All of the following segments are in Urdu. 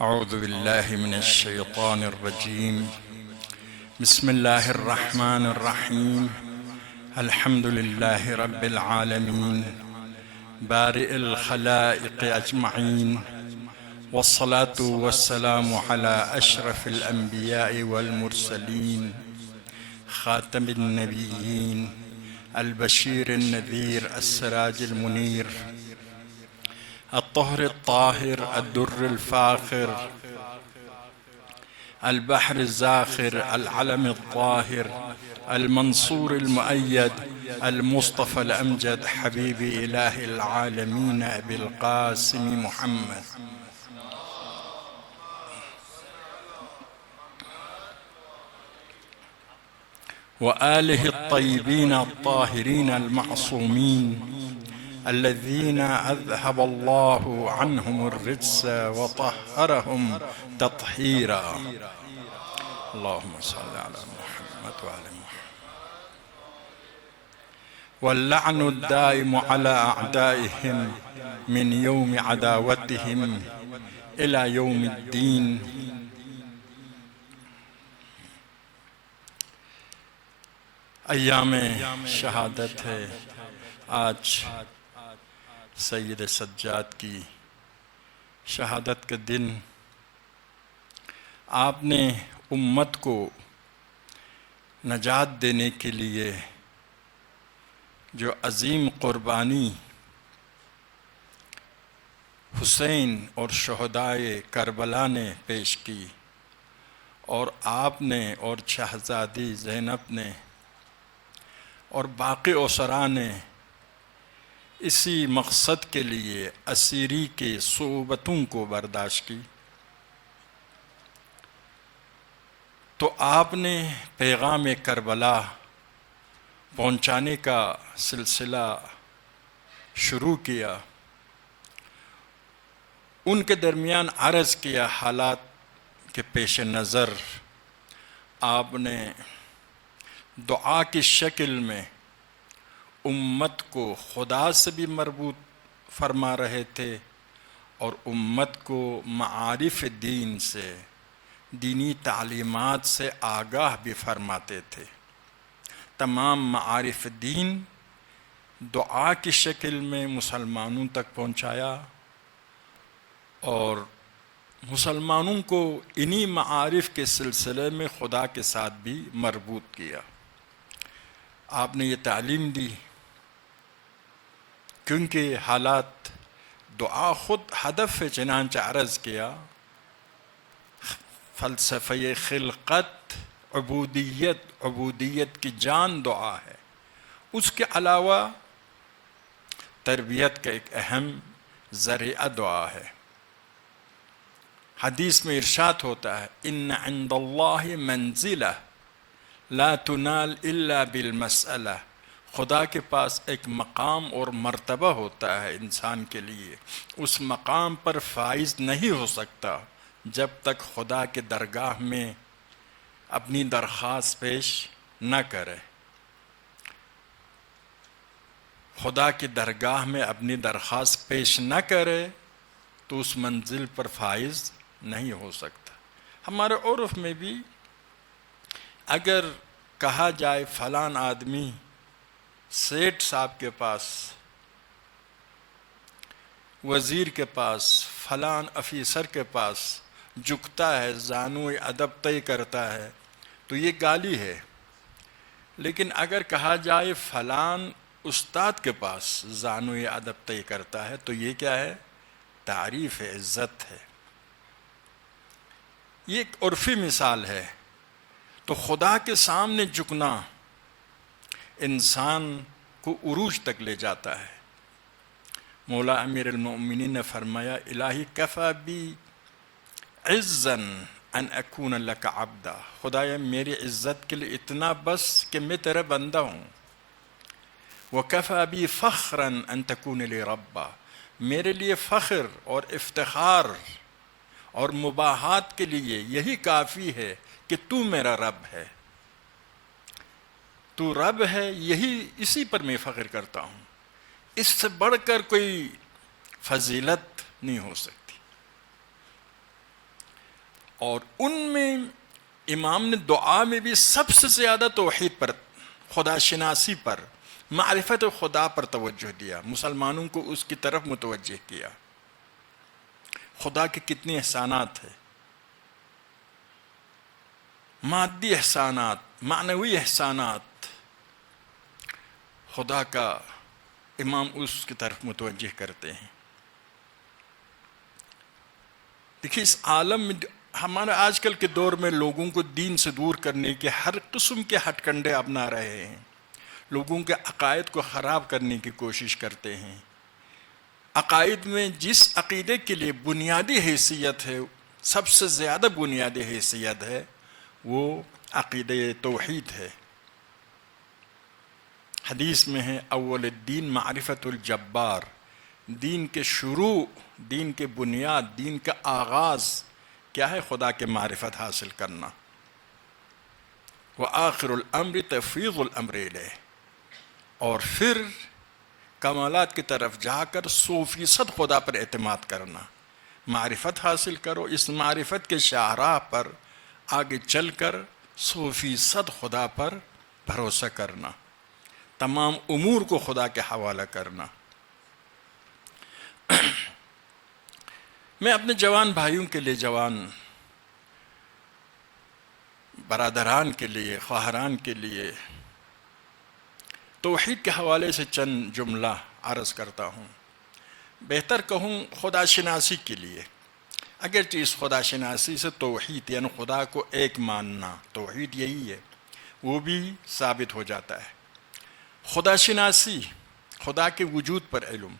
أعوذ بالله من الشيطان الرجيم. بسم الله الرحمن الرحيم. الحمد لله رب العالمين بارئ الخلائق أجمعين، والصلاة والسلام على أشرف الأنبياء والمرسلين، خاتم النبيين، البشير النذير، السراج المنير، الطهر الطاهر، الدر الفاخر، البحر الزاخر، العلم الطاهر، المنصور المؤيد، المصطفى الأمجد، حبيب إله العالمين أبي القاسم محمد، وآله الطيبين الطاهرين المعصومين الذين أذهب الله عنهم الرجس وطهرهم تطهيرا. اللهم صل على محمد وعلى محمد. واللعن الدائم على أعدائهم من يوم عداوتهم إلى يوم الدين. ایام شہادت ہے. آج سید سجاد کی شہادت کے دن آپ نے امت کو نجات دینے کے لیے جو عظیم قربانی حسین اور شہدائے کربلا نے پیش کی، اور آپ نے اور شہزادی زینب نے اور باقی اسرا نے اسی مقصد کے لیے اسیری کے صعوبتوں کو برداشت کی، تو آپ نے پیغام کربلا پہنچانے کا سلسلہ شروع کیا. ان کے درمیان عرض کیا حالات کے پیش نظر آپ نے دعا کی شکل میں امت کو خدا سے بھی مربوط فرما رہے تھے اور امت کو معارف دین سے، دینی تعلیمات سے آگاہ بھی فرماتے تھے. تمام معارف دین دعا کی شکل میں مسلمانوں تک پہنچایا اور مسلمانوں کو انہی معارف کے سلسلے میں خدا کے ساتھ بھی مربوط کیا. آپ نے یہ تعلیم دی کیونکہ حالات دعا خود ہدف ہے. چنانچہ عرض کیا فلسفہ خلقت عبودیت کی جان دعا ہے. اس کے علاوہ تربیت کا ایک اہم ذریعہ دعا ہے. حدیث میں ارشاد ہوتا ہے ان عند اللہ منزلہ لا تنال الا بالمسئلہ. خدا کے پاس ایک مقام اور مرتبہ ہوتا ہے انسان کے لیے، اس مقام پر فائز نہیں ہو سکتا جب تک خدا کے درگاہ میں اپنی درخواست پیش نہ کرے. خدا کی درگاہ میں اپنی درخواست پیش نہ کرے تو اس منزل پر فائز نہیں ہو سکتا. ہمارے عرف میں بھی اگر کہا جائے فلان آدمی سیٹھ صاحب کے پاس، وزیر کے پاس، فلان افیسر کے پاس جھکتا ہے، زانو ادب طے کرتا ہے، تو یہ گالی ہے. لیکن اگر کہا جائے فلان استاد کے پاس زانو ادب طے کرتا ہے تو یہ کیا ہے؟ تعریف ہے، عزت ہے. یہ ایک عرفی مثال ہے. تو خدا کے سامنے جھکنا انسان کو عروج تک لے جاتا ہے. مولا امیر المؤمنین نے فرمایا الہی کفا بی عزا ان اکون لک عبدا. خدایا میری عزت کے لیے اتنا بس کہ میں تیرا بندہ ہوں. وکفا بی فخرا ان تکون لی ربا. میرے لیے فخر اور افتخار اور مباحات کے لیے یہی کافی ہے کہ تو میرا رب ہے، تو رب ہے، اسی پر میں فخر کرتا ہوں. اس سے بڑھ کر کوئی فضیلت نہیں ہو سکتی. اور ان میں امام نے دعا میں بھی سب سے زیادہ توحید پر، خدا شناسی پر، معرفت خدا پر توجہ دیا، مسلمانوں کو اس کی طرف متوجہ کیا۔ خدا کے کتنے احسانات ہیں، مادی احسانات، معنوی احسانات، خدا کا امام اس کی طرف متوجہ کرتے ہیں۔ دیکھیے اس عالم میں ہمارے آج کل کے دور میں لوگوں کو دین سے دور کرنے کے ہر قسم کے ہتھ کنڈے اپنا رہے ہیں، لوگوں کے عقائد کو خراب کرنے کی کوشش کرتے ہیں۔ عقائد میں جس عقیدے کے لیے بنیادی حیثیت ہے، سب سے زیادہ بنیادی حیثیت ہے، وہ عقیدہ توحید ہے۔ حدیث میں ہے اول الدین معرفت الجبار، دین کے شروع، دین کے بنیاد، دین کا آغاز کیا ہے؟ خدا کے معرفت حاصل کرنا۔ وآخر الامر تفویض الامر الیہ، اور پھر کمالات کی طرف جا کر 100% خدا پر اعتماد کرنا۔ معرفت حاصل کرو، اس معرفت کے شاہراہ پر آگے چل کر 100% خدا پر بھروسہ کرنا، تمام امور کو خدا کے حوالہ کرنا۔ میں اپنے جوان بھائیوں کے لیے، جوان برادران کے لیے، خواہران کے لیے توحید کے حوالے سے چند جملہ عرض کرتا ہوں۔ بہتر کہوں خدا شناسی کے لیے، اگرچہ اس خدا شناسی سے توحید یعنی خدا کو ایک ماننا، توحید یہی ہے، وہ بھی ثابت ہو جاتا ہے۔ خدا شناسی، خدا کے وجود پر علم۔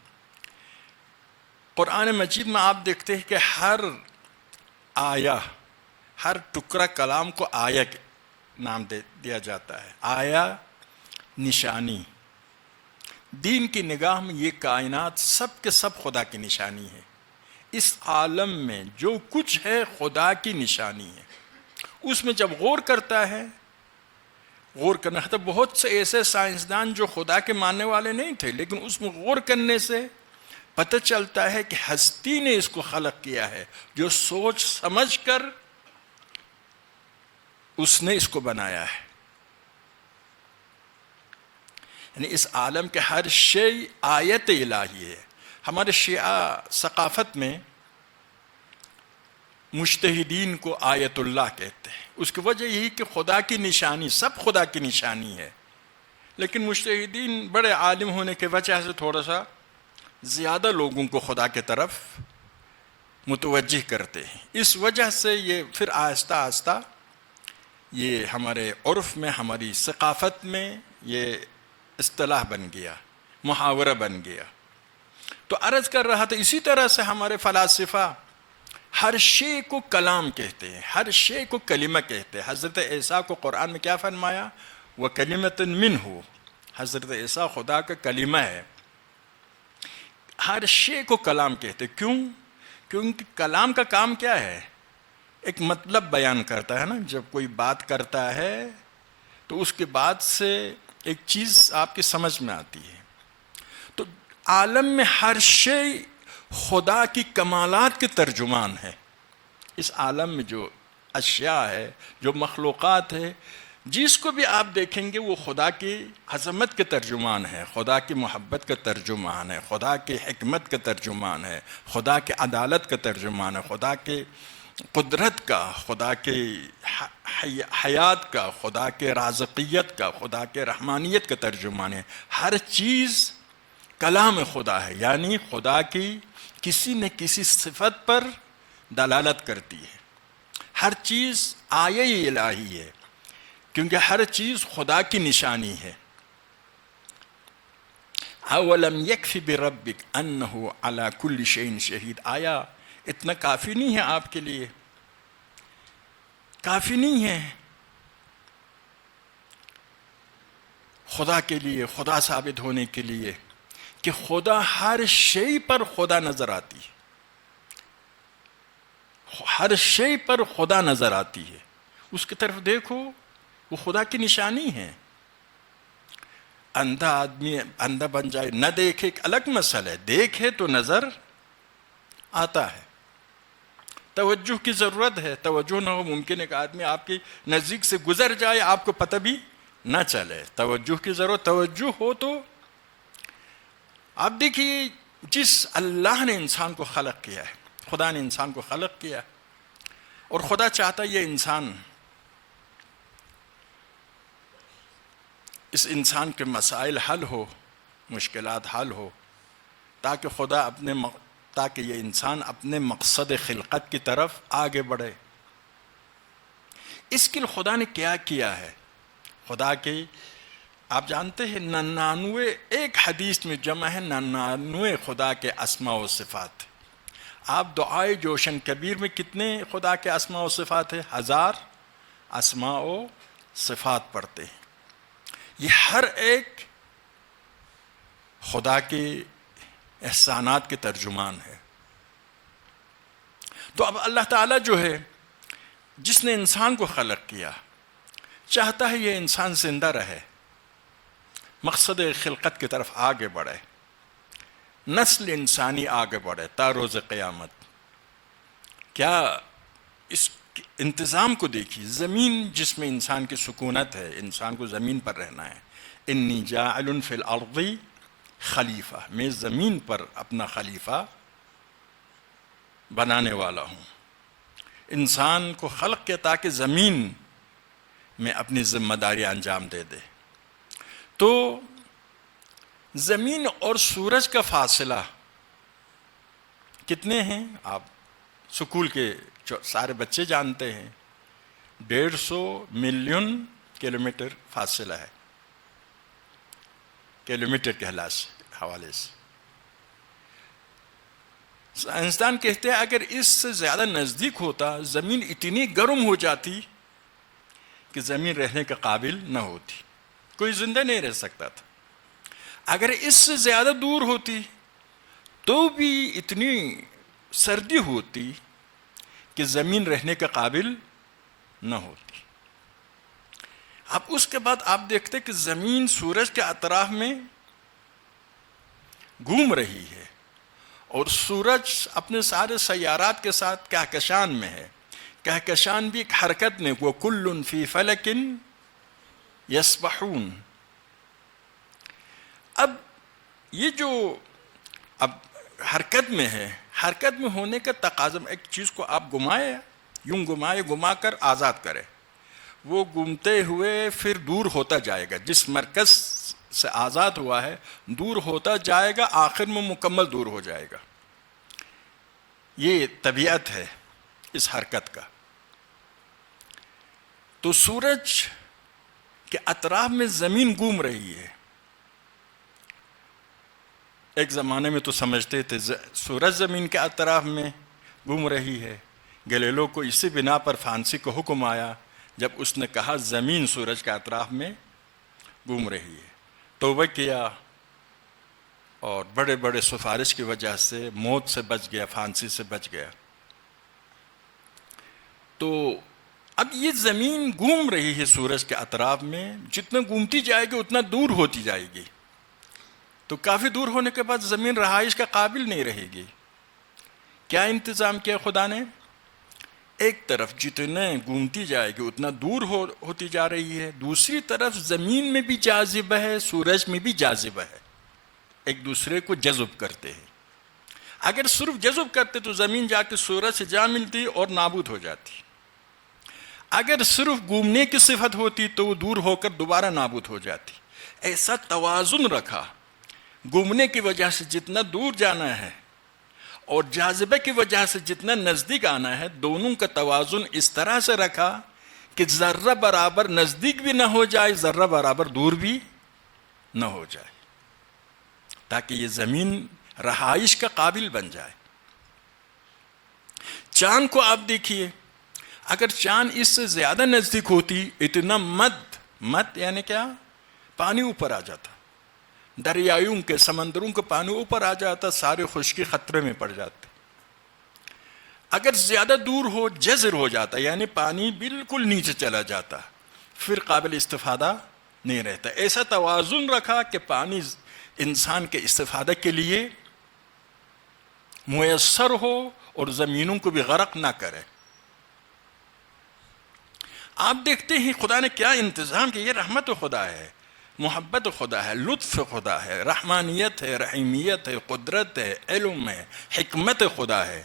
قرآن مجید میں آپ دیکھتے ہیں کہ ہر آیہ، ہر ٹکڑا کلام کو آیہ کے نام دیا جاتا ہے۔ آیہ نشانی، دین کی نگاہ میں یہ کائنات سب کے سب خدا کی نشانی ہے۔ اس عالم میں جو کچھ ہے خدا کی نشانی ہے۔ اس میں جب غور کرتا ہے، غور کرنا ہے تو بہت سے ایسے سائنسدان جو خدا کے ماننے والے نہیں تھے، لیکن اس میں غور کرنے سے پتہ چلتا ہے کہ ہستی نے اس کو خلق کیا ہے، جو سوچ سمجھ کر اس نے اس کو بنایا ہے۔ یعنی اس عالم کے ہر شے آیت الہی ہے۔ ہمارے شیعہ ثقافت میں مجتہدین کو آیت اللہ کہتے ہیں۔ اس کی وجہ یہی کہ خدا کی نشانی، سب خدا کی نشانی ہے، لیکن مجتہدین بڑے عالم ہونے کی وجہ سے تھوڑا سا زیادہ لوگوں کو خدا کی طرف متوجہ کرتے ہیں۔ اس وجہ سے یہ پھر آہستہ آہستہ یہ ہمارے عرف میں، ہماری ثقافت میں یہ اصطلاح بن گیا، محاورہ بن گیا۔ تو عرض کر رہا تھا اسی طرح سے ہمارے فلاسفہ ہر شے کو کلام کہتے ہیں، ہر شے کو کلمہ کہتے ہیں۔ حضرت عیسیٰ کو قرآن میں کیا فرمایا؟ وَكَلِمَةٌ مِّنْهُ، حضرت عیسیٰ خدا کا کلمہ ہے۔ ہر شے کو کلام کہتے، کیوں؟ کیونکہ کلام کا کام کیا ہے؟ ایک مطلب بیان کرتا ہے نا، جب کوئی بات کرتا ہے تو اس کے بعد سے ایک چیز آپ کی سمجھ میں آتی ہے۔ تو عالم میں ہر شے خدا کی کمالات کے ترجمان ہے۔ اس عالم میں جو اشیاء ہے، جو مخلوقات ہے، جس کو بھی آپ دیکھیں گے وہ خدا کی عظمت کے ترجمان ہے، خدا کی محبت کا ترجمان ہے، خدا کی حکمت کا ترجمان ہے، خدا کی عدالت کا ترجمان ہے، خدا کے قدرت کا، خدا کے حیات کا، خدا کے رازقیت کا، خدا کے رحمانیت کا ترجمان ہے۔ ہر چیز کلام خدا ہے، یعنی خدا کی کسی نہ کسی صفت پر دلالت کرتی ہے۔ ہر چیز آیہ الہی ہے، کیونکہ ہر چیز خدا کی نشانی ہے۔ اولم یکفی بربک انہ علی کل شیء شہید، آیا اتنا کافی نہیں ہے آپ کے لیے؟ کافی نہیں ہے خدا کے لیے، خدا ثابت ہونے کے لیے کہ خدا ہر شے پر خدا نظر آتی ہے، ہر شے پر خدا نظر آتی ہے۔ اس کی طرف دیکھو، وہ خدا کی نشانی ہے۔ اندھا آدمی اندھا بن جائے، نہ دیکھے ایک الگ مسئلہ ہے، دیکھے تو نظر آتا ہے۔ توجہ کی ضرورت ہے. توجہ نہ ہو ممکن ہے کہ آدمی آپ کے نزدیک سے گزر جائے, آپ کو پتہ بھی نہ چلے. توجہ کی ضرورت. توجہ ہو تو آپ دیکھیے, جس اللہ نے انسان کو خلق کیا ہے, خدا نے انسان کو خلق کیا, اور خدا چاہتا ہے یہ انسان, اس انسان کے مسائل حل ہو, مشکلات حل ہو, تاکہ یہ انسان اپنے مقصد خلقت کی طرف آگے بڑھے. اس کے لیے خدا نے کیا کیا ہے؟ خدا کی آپ جانتے ہیں 99 ایک حدیث میں جمع ہے 99 خدا کے اسماء و صفات. آپ دعائے جوشن کبیر میں کتنے خدا کے اسماء و صفات ہیں؟ 1000 اسماء و صفات پڑھتے ہیں. یہ ہر ایک خدا کے احسانات کے ترجمان ہے. تو اب اللہ تعالیٰ جو ہے, جس نے انسان کو خلق کیا, چاہتا ہے یہ انسان زندہ رہے, مقصد خلقت کی طرف آگے بڑھے, نسل انسانی آگے بڑھے تا روز قیامت. کیا اس انتظام کو دیکھیے, زمین جس میں انسان کی سکونت ہے, انسان کو زمین پر رہنا ہے. انی جاعل فی الارض خلیفہ, میں زمین پر اپنا خلیفہ بنانے والا ہوں. انسان کو خلق کیا تاکہ زمین میں اپنی ذمہ داری انجام دے دے. تو زمین اور سورج کا فاصلہ کتنے ہیں؟ آپ سکول کے سارے بچے جانتے ہیں, 150 ملین کلومیٹر فاصلہ ہے, کلومیٹر کے حوالے سے. سائنسدان کہتے ہیں اگر اس سے زیادہ نزدیک ہوتا, زمین اتنی گرم ہو جاتی کہ زمین رہنے کے قابل نہ ہوتی, کوئی زندہ نہیں رہ سکتا تھا. اگر اس سے زیادہ دور ہوتی تو بھی اتنی سردی ہوتی کہ زمین رہنے کے قابل نہ ہوتی. اب اس کے بعد آپ دیکھتے کہ زمین سورج کے اطراف میں گھوم رہی ہے, اور سورج اپنے سارے سیارات کے ساتھ کہکشان میں ہے. کہکشان بھی ایک حرکت میں, وَكُلٌّ فِي فَلَكٍ يَسْبَحُونَ. اب یہ جو اب حرکت میں ہے, حرکت میں ہونے کا تقاضا, ایک چیز کو آپ گھمائے, یوں گھما کر آزاد کرے, وہ گھومتے ہوئے پھر دور ہوتا جائے گا. جس مرکز سے آزاد ہوا ہے دور ہوتا جائے گا, آخر میں مکمل دور ہو جائے گا. یہ طبیعت ہے اس حرکت کا. تو سورج کے اطراف میں زمین گھوم رہی ہے. ایک زمانے میں تو سمجھتے تھے سورج زمین کے اطراف میں گھوم رہی ہے. گلیلو کو اسی بنا پر فانسی کو حکم آیا جب اس نے کہا زمین سورج کے اطراف میں گھوم رہی ہے. توبہ کیا اور بڑے بڑے سفارش کی وجہ سے موت سے بچ گیا, پھانسی سے بچ گیا. تو اب یہ زمین گھوم رہی ہے سورج کے اطراف میں, جتنا گھومتی جائے گی اتنا دور ہوتی جائے گی. تو کافی دور ہونے کے بعد زمین رہائش کا قابل نہیں رہے گی. کیا انتظام کیا خدا نے؟ ایک طرف جتنے گھومتی جائے گی اتنا دور ہوتی جا رہی ہے, دوسری طرف زمین میں بھی جاذبہ ہے, سورج میں بھی جاذبہ ہے, ایک دوسرے کو جذب کرتے ہیں. اگر صرف جذب کرتے تو زمین جا کے سورج سے جا ملتی اور نابود ہو جاتی. اگر صرف گھومنے کی صفت ہوتی تو وہ دور ہو کر دوبارہ نابود ہو جاتی. ایسا توازن رکھا, گھومنے کی وجہ سے جتنا دور جانا ہے اور جاذبہ کی وجہ سے جتنا نزدیک آنا ہے, دونوں کا توازن اس طرح سے رکھا کہ ذرہ برابر نزدیک بھی نہ ہو جائے, ذرہ برابر دور بھی نہ ہو جائے, تاکہ یہ زمین رہائش کا قابل بن جائے. چاند کو آپ دیکھیے, اگر چاند اس سے زیادہ نزدیک ہوتی اتنا مد یعنی کیا, پانی اوپر آ جاتا, دریاؤں کے سمندروں کے پانی اوپر آ جاتا, سارے خشکی خطرے میں پڑ جاتے. اگر زیادہ دور ہو جزر ہو جاتا, یعنی پانی بالکل نیچے چلا جاتا, پھر قابل استفادہ نہیں رہتا. ایسا توازن رکھا کہ پانی انسان کے استفادہ کے لیے میسر ہو اور زمینوں کو بھی غرق نہ کرے۔ آپ دیکھتے ہیں خدا نے کیا انتظام کیا، یہ رحمت خدا ہے، محبت خدا ہے، لطف خدا ہے، رحمانیت ہے، رحیمیت ہے، قدرت ہے، علم ہے، حکمت خدا ہے۔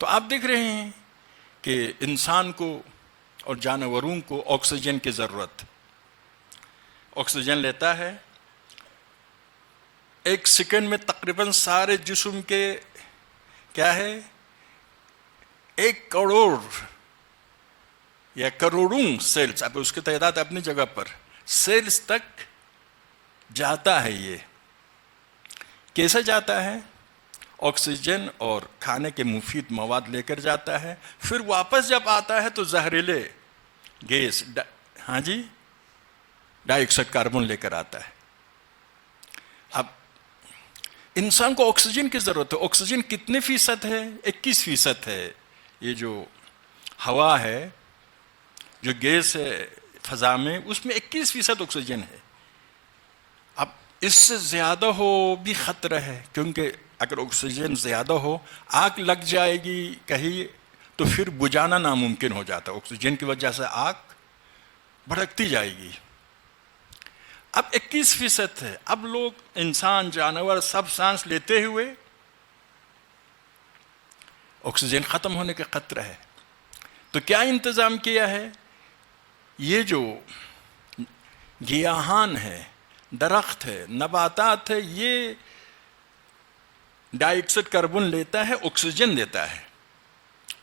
تو آپ دیکھ رہے ہیں کہ انسان کو اور جانوروں کو آکسیجن کی ضرورت، آکسیجن لیتا ہے، ایک سیکنڈ میں تقریباً سارے جسم کے کیا ہے 1 کروڑ یا کروڑوں سیلز، اب اس کی تعداد اپنی جگہ پر، سیلز تک جاتا ہے۔ یہ کیسے جاتا ہے؟ آکسیجن اور کھانے کے مفید مواد لے کر جاتا ہے، پھر واپس جب آتا ہے تو زہریلے گیس ہاں جی ڈائی آکسائڈ کاربن لے کر آتا ہے۔ اب انسان کو آکسیجن کی ضرورت ہے۔ آکسیجن کتنے فیصد ہے؟ 21% ہے۔ یہ جو ہوا ہے، جو گیس ہے فضا میں، اس میں 21% آکسیجن ہے۔ اب اس سے زیادہ ہو بھی خطرہ ہے، کیونکہ اگر آکسیجن زیادہ ہو، آگ لگ جائے گی کہیں تو پھر بجھانا ناممکن ہو جاتا ہے۔ آکسیجن کی وجہ سے آگ بھڑکتی جائے گی۔ اب 21% ہے۔ اب لوگ، انسان، جانور سب سانس لیتے ہوئے آکسیجن ختم ہونے کا خطرہ ہے۔ تو کیا انتظام کیا ہے؟ یہ جو گیاہان ہے، درخت ہے، نباتات ہے، یہ ڈائی آکسائڈ کاربن لیتا ہے، آکسیجن دیتا ہے۔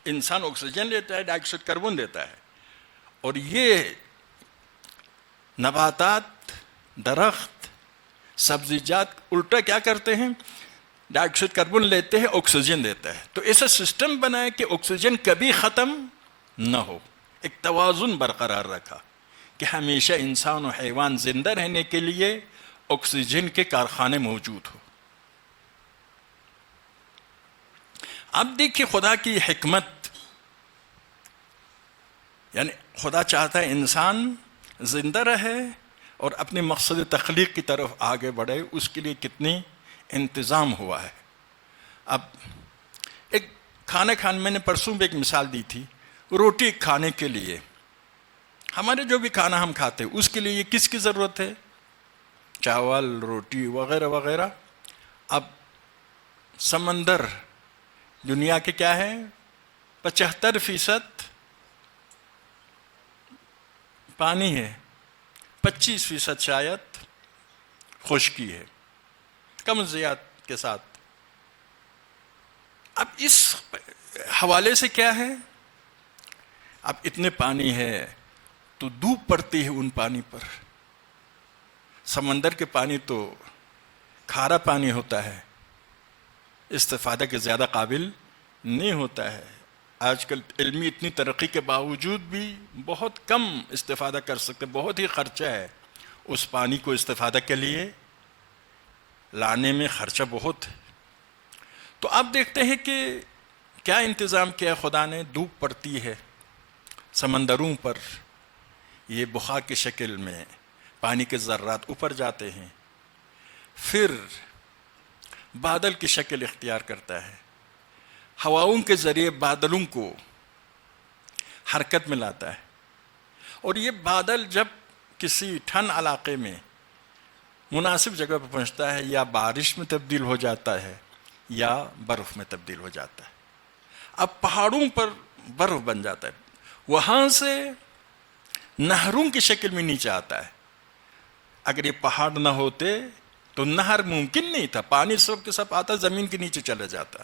انسان آکسیجن لیتا ہے، ڈائی آکسائڈ کاربن دیتا ہے، اور یہ نباتات، درخت، سبزیجات الٹا کیا کرتے ہیں؟ ڈائی آکسائڈ کاربن لیتے ہیں، آکسیجن دیتا ہے۔ تو ایسا سسٹم بنائے کہ آکسیجن کبھی ختم نہ ہو، ایک توازن برقرار رکھا کہ ہمیشہ انسان و حیوان زندہ رہنے کے لیے آکسیجن کے کارخانے موجود ہو۔ اب دیکھیے خدا کی حکمت، یعنی خدا چاہتا ہے انسان زندہ رہے اور اپنے مقصد تخلیق کی طرف آگے بڑھے، اس کے لیے کتنی انتظام ہوا ہے۔ اب ایک کھانے میں نے پرسوں بھی ایک مثال دی تھی، روٹی کھانے کے لیے، ہمارے جو بھی کھانا ہم کھاتے ہیں اس کے لیے یہ کس کی ضرورت ہے؟ چاول، روٹی وغیرہ وغیرہ۔ اب سمندر دنیا کے کیا ہے؟ 75% پانی ہے، 25% شاید خشکی ہے، کم زیاد کے ساتھ۔ اب اس حوالے سے کیا ہے؟ اب اتنے پانی ہے تو دھوپ پڑتی ہے ان پانی پر۔ سمندر کے پانی تو کھارا پانی ہوتا ہے، استفادہ کے زیادہ قابل نہیں ہوتا ہے۔ آج کل علمی اتنی ترقی کے باوجود بھی بہت کم استفادہ کر سکتے، بہت ہی خرچہ ہے اس پانی کو استفادہ کے لیے لانے میں، خرچہ بہت ہے۔ تو آپ دیکھتے ہیں کہ کیا انتظام کیا خدا نے؟ دھوپ پڑتی ہے سمندروں پر، یہ بخار کی شکل میں پانی کے ذرات اوپر جاتے ہیں، پھر بادل کی شکل اختیار کرتا ہے، ہواؤں کے ذریعے بادلوں کو حرکت میں لاتا ہے، اور یہ بادل جب کسی ٹھنڈ علاقے میں مناسب جگہ پر پہنچتا ہے، یا بارش میں تبدیل ہو جاتا ہے یا برف میں تبدیل ہو جاتا ہے۔ اب پہاڑوں پر برف بن جاتا ہے، وہاں سے نہروں کی شکل میں نیچے آتا ہے۔ اگر یہ پہاڑ نہ ہوتے تو نہر ممکن نہیں تھا، پانی سب کے سب آتا زمین کے نیچے چلا جاتا۔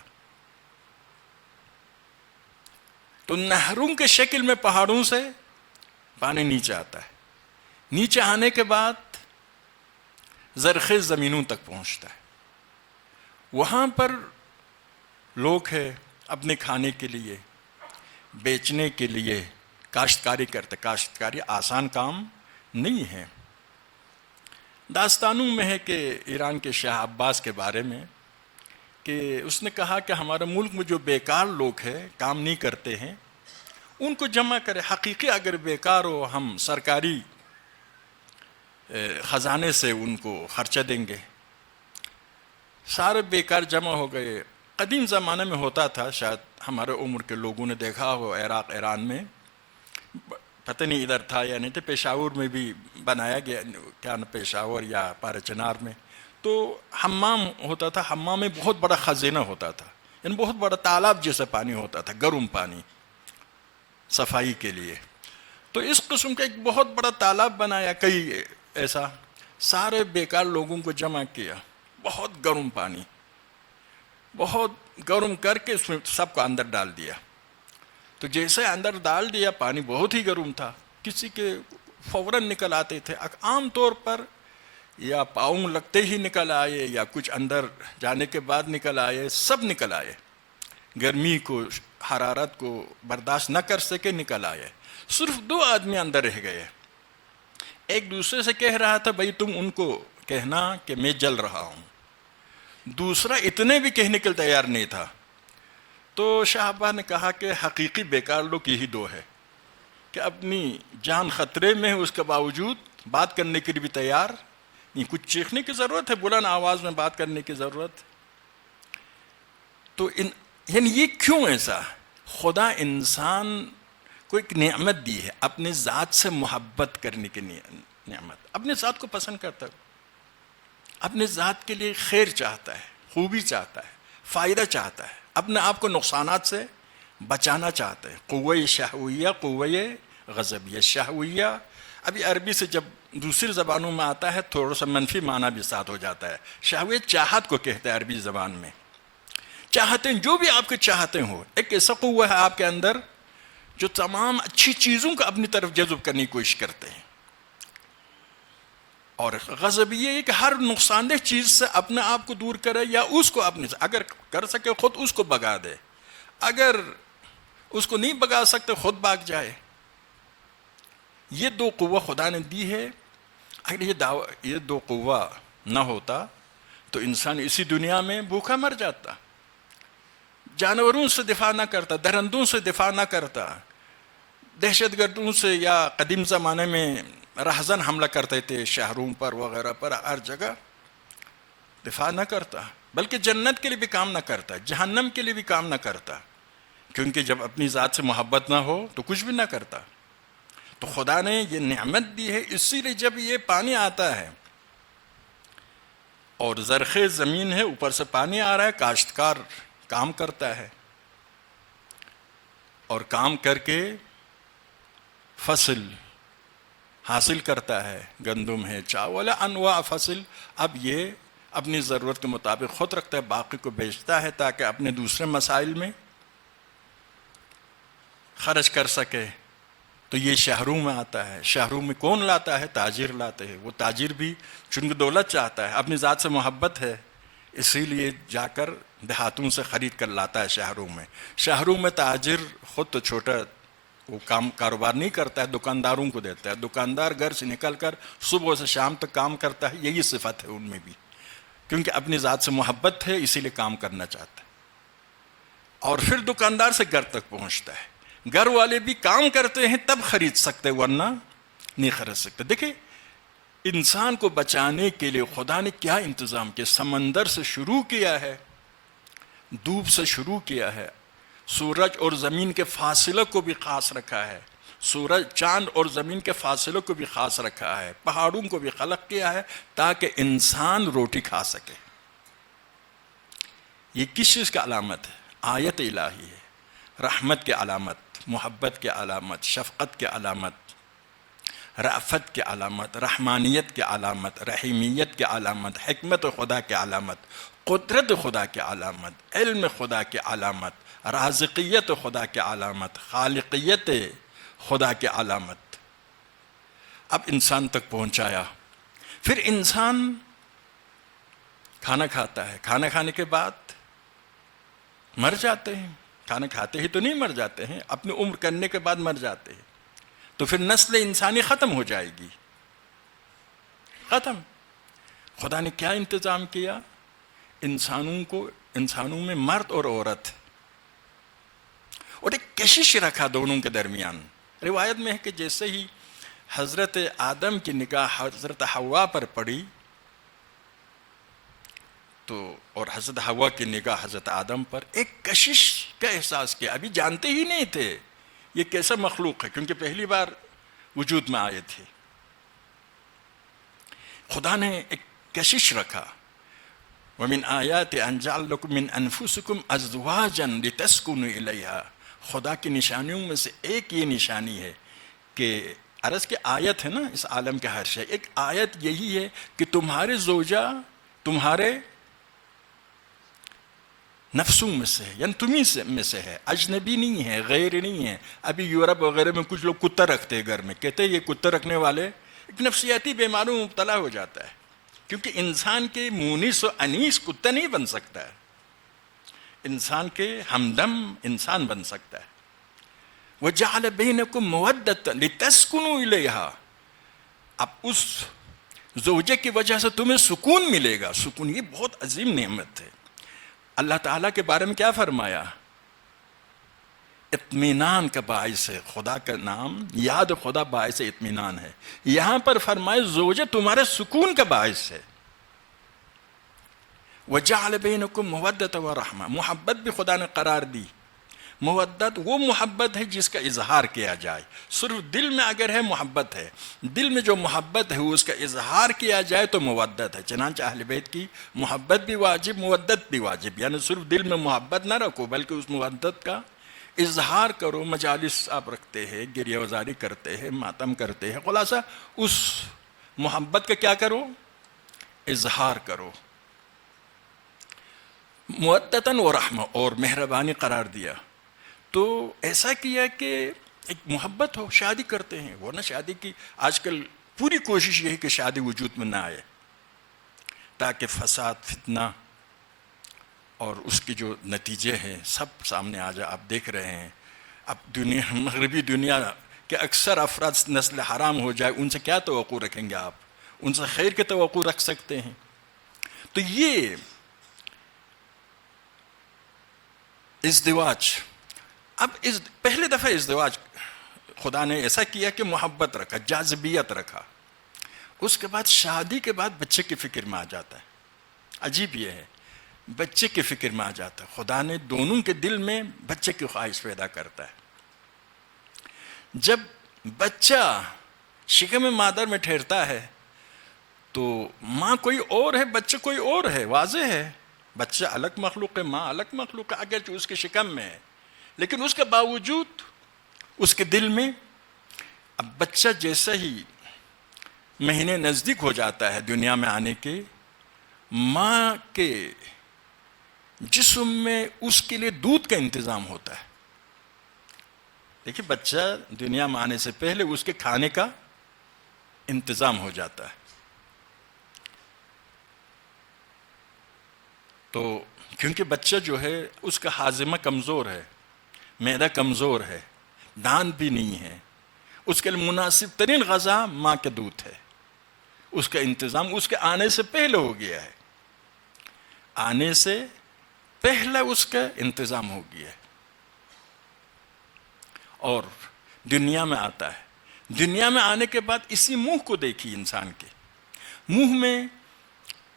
تو نہروں کے شکل میں پہاڑوں سے پانی نیچے آتا ہے، نیچے آنے کے بعد زرخیز زمینوں تک پہنچتا ہے، وہاں پر لوگ ہیں اپنے کھانے کے لیے، بیچنے کے لیے کاشتکاری کرتے۔ کاشتکاری آسان کام نہیں ہے۔ داستانوں میں ہے کہ ایران کے شاہ عباس کے بارے میں کہ اس نے کہا کہ ہمارے ملک میں جو بیکار لوگ ہیں، کام نہیں کرتے ہیں، ان کو جمع کرے۔ حقیقی اگر بیکار ہو، ہم سرکاری خزانے سے ان کو خرچہ دیں گے۔ سارے بیکار جمع ہو گئے، قدیم زمانے میں ہوتا تھا، شاید ہمارے عمر کے لوگوں نے دیکھا ہو، عراق ایران میں، پتہ نہیں ادھر تھا یا نہیں تھا، پشاور میں بھی بنایا گیا، کیا پشاور یا پارا چنار میں، تو حمام ہوتا تھا. حمام میں بہت بڑا خزینہ ہوتا تھا، یعنی بہت بڑا تالاب جیسا پانی ہوتا تھا، گرم پانی صفائی کے لیے. تو اس قسم کا ایک بہت بڑا تالاب بنایا، کئی ایسا، سارے بیکار لوگوں کو جمع کیا، بہت گرم پانی، بہت گرم کر کے اس میں سب کو اندر ڈال دیا. تو جیسے اندر ڈال دیا، پانی بہت ہی گرم تھا، کسی کے فوراً نکل آتے تھے. عام طور پر یا پاؤں لگتے ہی نکل آئے یا کچھ اندر جانے کے بعد نکل آئے، سب نکل آئے، گرمی کو، حرارت کو برداشت نہ کر سکے، نکل آئے. صرف 2 آدمی اندر رہ گئے. ایک دوسرے سے کہہ رہا تھا بھائی تم ان کو کہنا کہ میں جل رہا ہوں. دوسرا اتنے بھی کہنے کے تیار نہیں تھا. تو شاہ ابا نے کہا کہ حقیقی بیکار لوگ یہی 2 ہے کہ اپنی جان خطرے میں ہے، اس کے باوجود بات کرنے کے لیے بھی تیار نہیں. کچھ چیخنے کی ضرورت ہے، بلند آواز میں بات کرنے کی ضرورت. تو یعنی یہ کیوں ایسا؟ خدا انسان کو ایک نعمت دی ہے، اپنے ذات سے محبت کرنے کی نعمت. اپنے ذات کو پسند کرتا ہے، اپنے ذات کے لیے خیر چاہتا ہے، خوبی چاہتا ہے، فائدہ چاہتا ہے، اپنے آپ کو نقصانات سے بچانا چاہتا ہے. قوہ شہویہ، قوہ غضبیہ. شہویہ ابھی عربی سے جب دوسری زبانوں میں آتا ہے تھوڑا سا منفی معنی بھی ساتھ ہو جاتا ہے. شہویہ چاہت کو کہتے ہیں عربی زبان میں. چاہتے ہیں جو بھی آپ کے چاہتے ہو، ایک ایسا قوہ ہے آپ کے اندر جو تمام اچھی چیزوں کو اپنی طرف جذب کرنے کی کوشش کرتے ہیں. اور غضب یہ ہے کہ ہر نقصان دہ چیز سے اپنے آپ کو دور کرے یا اس کو اپنے سے، اگر کر سکے خود اس کو بگا دے، اگر اس کو نہیں بگا سکتے خود بھاگ جائے. یہ 2 قوہ خدا نے دی ہے. اگر یہ 2 قوہ نہ ہوتا تو انسان اسی دنیا میں بھوکا مر جاتا، جانوروں سے دفاع نہ کرتا، درندوں سے دفاع نہ کرتا، دہشت گردوں سے، یا قدیم زمانے میں رہزن حملہ کرتے تھے شہروں پر وغیرہ پر، ہر جگہ دفاع نہ کرتا، بلکہ جنت کے لیے بھی کام نہ کرتا، جہنم کے لیے بھی کام نہ کرتا، کیونکہ جب اپنی ذات سے محبت نہ ہو تو کچھ بھی نہ کرتا. تو خدا نے یہ نعمت دی ہے. اسی لیے جب یہ پانی آتا ہے اور زرخیز زمین ہے، اوپر سے پانی آ رہا ہے، کاشتکار کام کرتا ہے اور کام کر کے فصل حاصل کرتا ہے، گندم ہے، چاول ہے، انواع فصل. اب یہ اپنی ضرورت کے مطابق خود رکھتا ہے، باقی کو بیچتا ہے تاکہ اپنے دوسرے مسائل میں خرچ کر سکے. تو یہ شہروں میں آتا ہے. شہروں میں کون لاتا ہے؟ تاجر لاتے ہیں. وہ تاجر بھی چونکہ دولت چاہتا ہے، اپنی ذات سے محبت ہے، اسی لیے جا کر دیہاتوں سے خرید کر لاتا ہے شہروں میں. شہروں میں تاجر خود تو چھوٹا وہ کاروبار نہیں کرتا ہے، دکانداروں کو دیتا ہے. دکاندار گھر سے نکل کر صبح سے شام تک کام کرتا ہے. یہی صفت ہے ان میں بھی، کیونکہ اپنی ذات سے محبت ہے، اسی لیے کام کرنا چاہتا ہے. اور پھر دکاندار سے گھر تک پہنچتا ہے. گھر والے بھی کام کرتے ہیں تب خرید سکتے، ورنہ نہیں خرید سکتے. دیکھیں انسان کو بچانے کے لیے خدا نے کیا انتظام کیا. سمندر سے شروع کیا ہے، دھوپ سے شروع کیا ہے، سورج اور زمین کے فاصلے کو بھی خاص رکھا ہے، سورج چاند اور زمین کے فاصلے کو بھی خاص رکھا ہے، پہاڑوں کو بھی خلق کیا ہے تاکہ انسان روٹی کھا سکے. یہ کس چیز کا علامت ہے؟ آیت الہی ہے، رحمت کی علامت، محبت کی علامت، شفقت کی علامت، رأفت کی علامت، رحمانیت کی علامت، رحیمیت کی علامت، حکمت خدا کی علامت، قدرت خدا کی علامت، علم خدا کی علامت، رازقیت خدا کی علامت، خالقیت خدا کی علامت. اب انسان تک پہنچایا. پھر انسان کھانا کھاتا ہے، کھانا کھانے کے بعد مر جاتے ہیں. کھانا کھاتے ہی تو نہیں مر جاتے ہیں، اپنی عمر کرنے کے بعد مر جاتے ہیں. تو پھر نسل انسانی ختم ہو جائے گی، ختم. خدا نے کیا انتظام کیا؟ انسانوں میں مرد اور عورت اور ایک کشش رکھا دونوں کے درمیان. روایت میں ہے کہ جیسے ہی حضرت آدم کی نگاہ حضرت حوا پر پڑی تو اور حضرت حوا کی نگاہ حضرت آدم پر، ایک کشش کا احساس کیا. ابھی جانتے ہی نہیں تھے یہ کیسا مخلوق ہے، کیونکہ پہلی بار وجود میں آئے تھے. خدا نے ایک کشش رکھا. وَمِنْ آيَاتِ أَنْ جَعَلَ لَكُم مِّنْ أَنفُسِكُمْ أَزْوَاجًا لِتَسْكُنُوا إِلَيْهَا. خدا کی نشانیوں میں سے ایک یہ نشانی ہے کہ عرض کی آیت ہے نا اس عالم کے ہر شے، ایک آیت یہی ہے کہ تمہارے زوجہ تمہارے نفسوں میں سے ہے، یعنی تمہیں میں سے ہے، اجنبی نہیں ہے، غیر نہیں ہے. ابھی یورپ وغیرہ میں کچھ لوگ کتا رکھتے ہیں گھر میں، کہتے ہیں یہ کتا رکھنے والے ایک نفسیاتی بیماریوں میں مبتلا ہو جاتا ہے، کیونکہ انسان کے مونس و انیس کتا نہیں بن سکتا ہے، انسان کے ہمدم انسان بن سکتا ہے. وَجَعَلَ بَيْنَكُمْ مَوَدَّةً لِتَسْكُنُوا إِلَيْهَا. اب اس زوجے کی وجہ سے تمہیں سکون ملے گا. سکون یہ بہت عظیم نعمت ہے. اللہ تعالیٰ کے بارے میں کیا فرمایا؟ اطمینان کا باعث ہے. خدا کا نام یاد خدا باعث اطمینان ہے. یہاں پر فرمائے زوجہ تمہارے سکون کا باعث ہے. وَجَعَلَ بَيْنَكُمْ مَوَدَّةً وَرَحْمَةً. محبت بھی خدا نے قرار دی. مودت وہ محبت ہے جس کا اظہار کیا جائے. صرف دل میں اگر ہے محبت ہے، دل میں جو محبت ہے اس کا اظہار کیا جائے تو مودت ہے. چنانچہ اہل بیت کی محبت بھی واجب، مودت بھی واجب. یعنی صرف دل میں محبت نہ رکھو بلکہ اس مودت کا اظہار کرو. مجالس آپ رکھتے ہیں، گریہ وزاری کرتے ہیں، ماتم کرتے ہیں، خلاصہ اس محبت کا کیا کرو؟ اظہار کرو. مودتاً و رحمہ، اور مہربانی قرار دیا. تو ایسا کیا کہ ایک محبت ہو. شادی کرتے ہیں، ورنہ شادی کی آج کل پوری کوشش یہی کہ شادی وجود میں نہ آئے تاکہ فساد، فتنہ اور اس کے جو نتیجے ہیں سب سامنے آ جائے. آپ دیکھ رہے ہیں اب دنیا، مغربی دنیا کے اکثر افراد نسل حرام ہو جائے، ان سے کیا توقع رکھیں گے آپ؟ ان سے خیر کی توقع رکھ سکتے ہیں؟ تو یہ ازدواج، اب پہلے دفعہ ازدواج خدا نے ایسا کیا کہ محبت رکھا، جاذبیت رکھا. اس کے بعد شادی کے بعد بچے کی فکر میں آ جاتا ہے. عجیب یہ ہے، بچے کی فکر میں آ جاتا ہے. خدا نے دونوں کے دل میں بچے کی خواہش پیدا کرتا ہے. جب بچہ شکم مادر میں ٹھہرتا ہے تو ماں کوئی اور ہے، بچہ کوئی اور ہے. واضح ہے بچہ الگ مخلوق ہے، ماں الگ مخلوق ہے، اگرچہ اس کے شکم میں ہے، لیکن اس کے باوجود اس کے دل میں اب بچہ جیسا ہی مہینے نزدیک ہو جاتا ہے دنیا میں آنے کے، ماں کے جسم میں اس کے لیے دودھ کا انتظام ہوتا ہے. دیکھیے بچہ دنیا میں آنے سے پہلے اس کے کھانے کا انتظام ہو جاتا ہے. تو کیونکہ بچہ جو ہے اس کا ہاضمہ کمزور ہے، معدہ کمزور ہے، دانت بھی نہیں ہے، اس کے لیے مناسب ترین غذا ماں کے دودھ ہے. اس کا انتظام اس کے آنے سے پہلے ہو گیا ہے، آنے سے پہلے اس کا انتظام ہو گیا ہے. اور دنیا میں آتا ہے. دنیا میں آنے کے بعد اسی منہ کو دیکھی، انسان کے منہ میں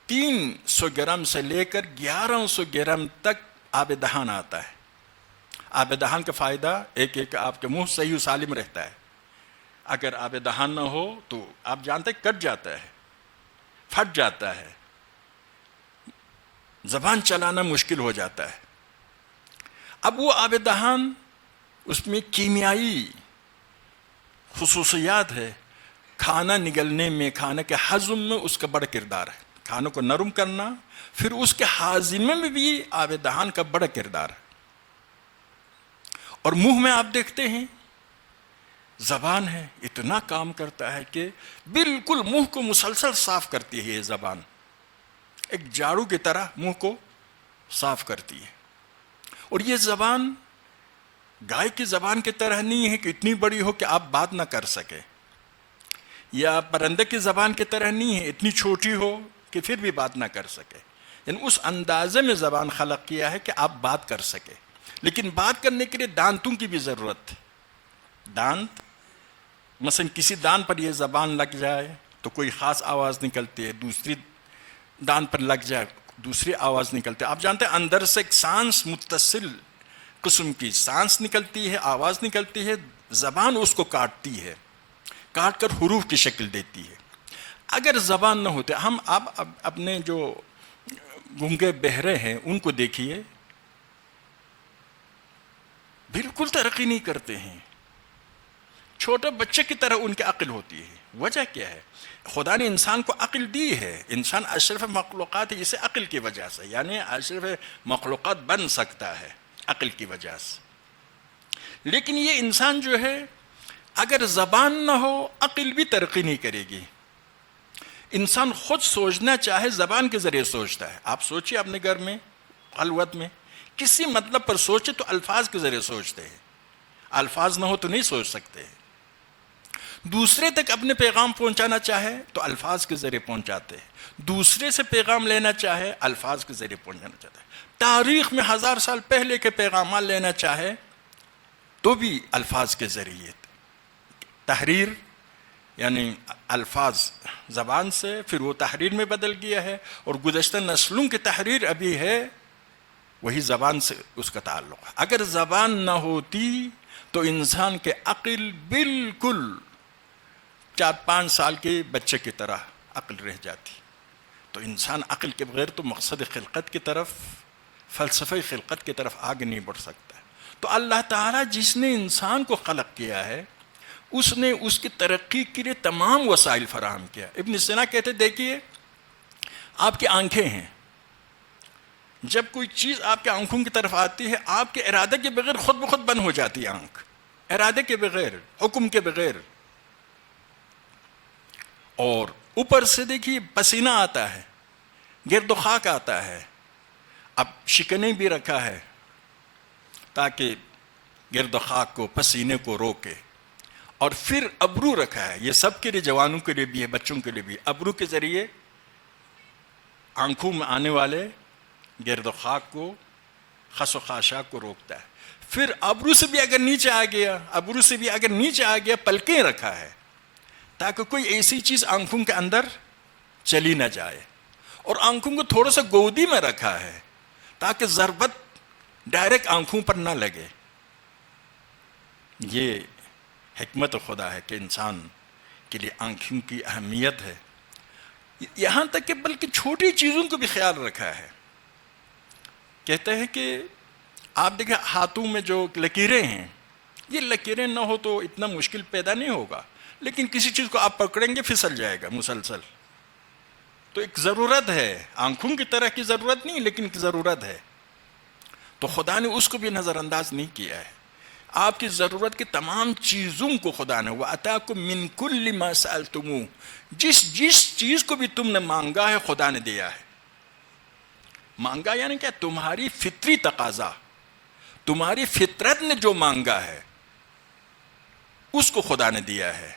300 گرم سے لے کر 1100 گرم تک آب دہان آتا ہے. آب دہان کا فائدہ ایک آپ کے منہ صحیح و سالم رہتا ہے. اگر آب دہان نہ ہو تو آپ جانتے کٹ جاتا ہے، پھٹ جاتا ہے، زبان چلانا مشکل ہو جاتا ہے. اب وہ آب دہان اس میں کیمیائی خصوصیات ہے، کھانا نگلنے میں، کھانے کے ہضم میں اس کا بڑا کردار ہے. کھانوں کو نرم کرنا، پھر اس کے ہاضمے میں بھی آب دہان کا بڑا کردار ہے. اور منہ میں آپ دیکھتے ہیں زبان ہے، اتنا کام کرتا ہے کہ بالکل منہ کو مسلسل صاف کرتی ہے. یہ زبان ایک جھاڑو کی طرح منہ کو صاف کرتی ہے. اور یہ زبان گائے کی زبان کی طرح نہیں ہے کہ اتنی بڑی ہو کہ آپ بات نہ کر سکے، یا پرندے کی زبان کی طرح نہیں ہے اتنی چھوٹی ہو کہ پھر بھی بات نہ کر سکے. یعنی اس اندازے میں زبان خلق کیا ہے کہ آپ بات کر سکے. لیکن بات کرنے کے لیے دانتوں کی بھی ضرورت ہے. دانت مثلا کسی دانت پر یہ زبان لگ جائے تو کوئی خاص آواز نکلتی ہے، دوسری دانت پر لگ جائے دوسری آواز نکلتی ہے. آپ جانتے ہیں اندر سے ایک سانس متصل قسم کی سانس نکلتی ہے, آواز نکلتی ہے, زبان اس کو کاٹتی ہے, کاٹ کر حروف کی شکل دیتی ہے. اگر زبان نہ ہوتے, ہم آپ اپنے جو گونگے بہرے ہیں ان کو دیکھیے, بالکل ترقی نہیں کرتے ہیں, چھوٹے بچے کی طرح ان کی عقل ہوتی ہے. وجہ کیا ہے؟ خدا نے انسان کو عقل دی ہے, انسان اشرف مخلوقات ہے اسے عقل کی وجہ سے, یعنی اشرف مخلوقات بن سکتا ہے عقل کی وجہ سے. لیکن یہ انسان جو ہے اگر زبان نہ ہو عقل بھی ترقی نہیں کرے گی. انسان خود سوچنا چاہے زبان کے ذریعے سوچتا ہے. آپ سوچیے اپنے گھر میں خلوت میں کسی مطلب پر سوچے تو الفاظ کے ذریعے سوچتے ہیں, الفاظ نہ ہو تو نہیں سوچ سکتے. دوسرے تک اپنے پیغام پہنچانا چاہے تو الفاظ کے ذریعے پہنچاتے ہیں, دوسرے سے پیغام لینا چاہے الفاظ کے ذریعے پہنچانا چاہتے ہیں. تاریخ میں 1000 سال پہلے کے پیغامات لینا چاہے تو بھی الفاظ کے ذریعے. تحریر یعنی الفاظ زبان سے پھر وہ تحریر میں بدل گیا ہے, اور گزشتہ نسلوں کی تحریر ابھی ہے وہی زبان سے اس کا تعلق ہے. اگر زبان نہ ہوتی تو انسان کے عقل بالکل 4-5 سال کے بچے کی طرح عقل رہ جاتی. تو انسان عقل کے بغیر تو مقصد خلقت کی طرف, فلسفہ خلقت کی طرف آگے نہیں بڑھ سکتا. تو اللہ تعالیٰ جس نے انسان کو خلق کیا ہے اس نے اس کی ترقی کے لیے تمام وسائل فراہم کیا. ابن سینا کہتے دیکھیے آپ کی آنکھیں ہیں, جب کوئی چیز آپ کے آنکھوں کی طرف آتی ہے آپ کے ارادے کے بغیر خود بخود بند ہو جاتی ہے آنکھ, ارادے کے بغیر, حکم کے بغیر. اور اوپر سے دیکھیے پسینہ آتا ہے, گرد و خاک آتا ہے, اب شکنے بھی رکھا ہے تاکہ گرد و خاک کو پسینے کو روکے, اور پھر ابرو رکھا ہے, یہ سب کے لیے, جوانوں کے لیے بھی ہے, بچوں کے لیے بھی. ابرو کے ذریعے آنکھوں میں آنے والے گرد و خاک کو, خس و خاشاک کو روکتا ہے. پھر ابرو سے بھی اگر نیچے آ گیا, ابرو سے بھی اگر نیچے آ گیا پلکیں رکھا ہے تاکہ کوئی ایسی چیز آنکھوں کے اندر چلی نہ جائے, اور آنکھوں کو تھوڑا سا گودی میں رکھا ہے تاکہ ضربت ڈائریکٹ آنکھوں پر نہ لگے. یہ حکمت خدا ہے کہ انسان کے لیے آنکھوں کی اہمیت ہے. یہاں تک کہ بلکہ چھوٹی چیزوں کو بھی خیال رکھا ہے. کہتے ہیں کہ آپ دیکھیں ہاتھوں میں جو لکیریں ہیں, یہ لکیریں نہ ہو تو اتنا مشکل پیدا نہیں ہوگا, لیکن کسی چیز کو آپ پکڑیں گے پھسل جائے گا مسلسل. تو ایک ضرورت ہے, آنکھوں کی طرح کی ضرورت نہیں لیکن ایک ضرورت ہے. تو خدا نے اس کو بھی نظر انداز نہیں کیا ہے. آپ کی ضرورت کی تمام چیزوں کو خدا نے وَأَتَاكُم مِّن كُلِّ مَا سَأَلْتُمُوهُ, جس چیز کو بھی تم نے مانگا ہے خدا نے دیا ہے. مانگا یعنی کیا؟ تمہاری فطری تقاضا, تمہاری فطرت نے جو مانگا ہے اس کو خدا نے دیا ہے.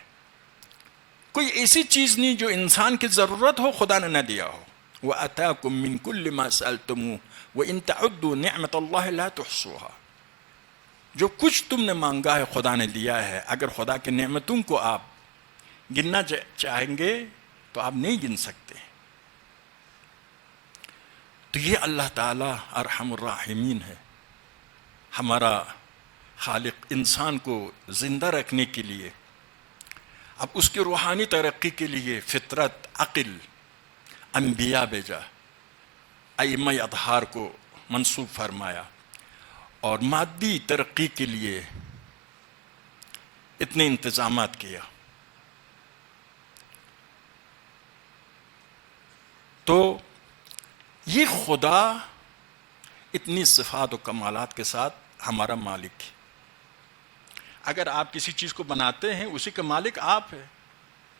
کوئی ایسی چیز نہیں جو انسان کی ضرورت ہو خدا نے نہ دیا ہو. وَأَتَاكُم مِّن كُلِّ مَا سَأَلْتُمُوهُ وَإِن تَعُدُّوا نِعْمَةَ اللَّهِ لَا تُحْصُوهَا. جو کچھ تم نے مانگا ہے خدا نے دیا ہے. اگر خدا کی نعمتوں کو آپ گننا چاہیں گے تو آپ نہیں گن سکتے. تو یہ اللہ تعالیٰ ارحم الراحمین ہے, ہمارا خالق. انسان کو زندہ رکھنے کے لیے, اب اس کی روحانی ترقی کے لیے فطرت, عقل, انبیاء بھیجا, ائمہ اطہار کو منصوب فرمایا, اور مادی ترقی کے لیے اتنے انتظامات کیا. تو یہ خدا اتنی صفات و کمالات کے ساتھ ہمارا مالک ہے. اگر آپ کسی چیز کو بناتے ہیں اسی کا مالک آپ ہے,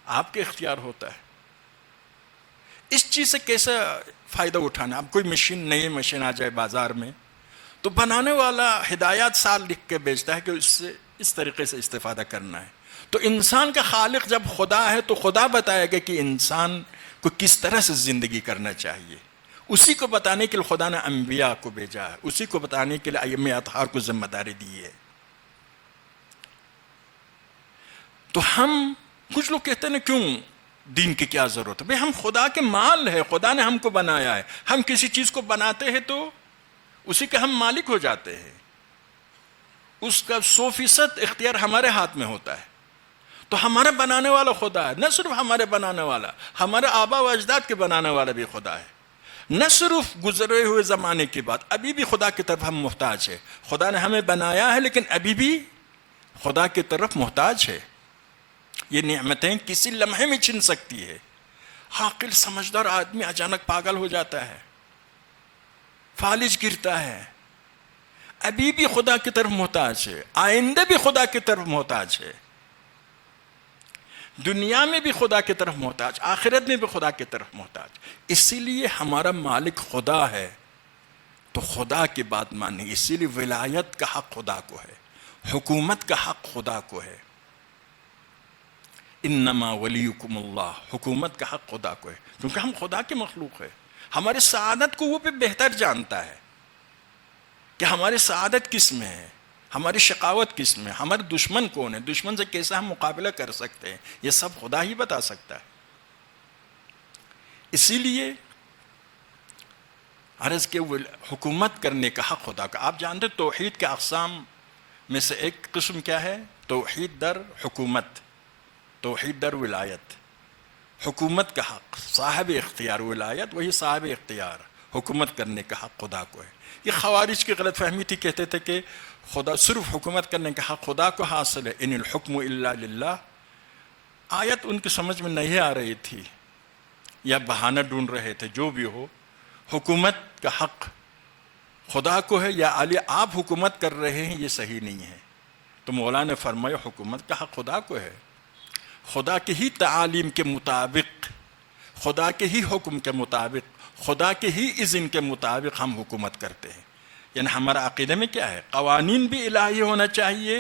آپ کے اختیار ہوتا ہے. اس چیز سے کیسا فائدہ اٹھانا؟ اب کوئی مشین, نئی مشین آ جائے بازار میں تو بنانے والا ہدایات سال لکھ کے بیچتا ہے کہ اس سے اس طریقے سے استفادہ کرنا ہے. تو انسان کا خالق جب خدا ہے تو خدا بتائے گا کہ انسان کو کس طرح سے زندگی کرنا چاہیے. اسی کو بتانے کے لیے خدا نے انبیاء کو بھیجا ہے, اسی کو بتانے کے لیے ائمہ اطہار کو ذمہ داری دی ہے. تو ہم کچھ لوگ کہتے ہیں نا کیوں دین کی کیا ضرورت ہے؟ بھئی ہم خدا کے مال ہے، خدا نے ہم کو بنایا ہے، ہم کسی چیز کو بناتے ہیں تو اسی کے ہم مالک ہو جاتے ہیں، اس کا 100% اختیار ہمارے ہاتھ میں ہوتا ہے. تو ہمارا بنانے والا خدا ہے، نہ صرف ہمارے بنانے والا، ہمارے آبا و اجداد کے بنانے والا بھی خدا ہے. نہ صرف گزرے ہوئے زمانے کی بات، ابھی بھی خدا کی طرف ہم محتاج ہے. خدا نے ہمیں بنایا ہے لیکن ابھی بھی خدا کی طرف محتاج ہے. یہ نعمتیں کسی لمحے میں چھن سکتی ہے. عاقل سمجھدار آدمی اچانک پاگل ہو جاتا ہے، فالج گرتا ہے. ابھی بھی خدا کی طرف محتاج ہے، آئندہ بھی خدا کی طرف محتاج ہے، دنیا میں بھی خدا کی طرف محتاج، آخرت میں بھی خدا کی طرف محتاج. اسی لیے ہمارا مالک خدا ہے تو خدا کی بات مانیں. اسی لیے ولایت کا حق خدا کو ہے، حکومت کا حق خدا کو ہے. انما ولیکم اللہ، حکومت کا حق خدا کو ہے کیونکہ ہم خدا کی مخلوق ہے. ہماری سعادت کو وہ بھی بہتر جانتا ہے کہ ہماری سعادت کس میں ہے، ہماری شقاوت کس میں، ہمارے دشمن کون ہے، دشمن سے کیسا ہم مقابلہ کر سکتے ہیں، یہ سب خدا ہی بتا سکتا ہے. اسی لیے عرض کے حکومت کرنے کا حق خدا کا. آپ جانتے توحید کے اقسام میں سے ایک قسم کیا ہے؟ توحید در حکومت، توحید در ولایت. حکومت کا حق صاحب اختیار، ولایت وہی صاحب اختیار، حکومت کرنے کا حق خدا کو ہے. یہ خوارج کی غلط فہمی تھی، کہتے تھے کہ خدا صرف حکومت کرنے کا حق خدا کو حاصل ہے، ان الحکم الا للہ. آیت ان کی سمجھ میں نہیں آ رہی تھی یا بہانہ ڈھونڈ رہے تھے. جو بھی ہو، حکومت کا حق خدا کو ہے یا علی آپ حکومت کر رہے ہیں، یہ صحیح نہیں ہے. تو مولا نے فرمایا حکومت کا حق خدا کو ہے. خدا کے ہی تعالیم کے مطابق، خدا کے ہی حکم کے مطابق، خدا کے ہی اذن کے مطابق ہم حکومت کرتے ہیں. یعنی ہمارا عقیدہ میں کیا ہے؟ قوانین بھی الہی ہونا چاہیے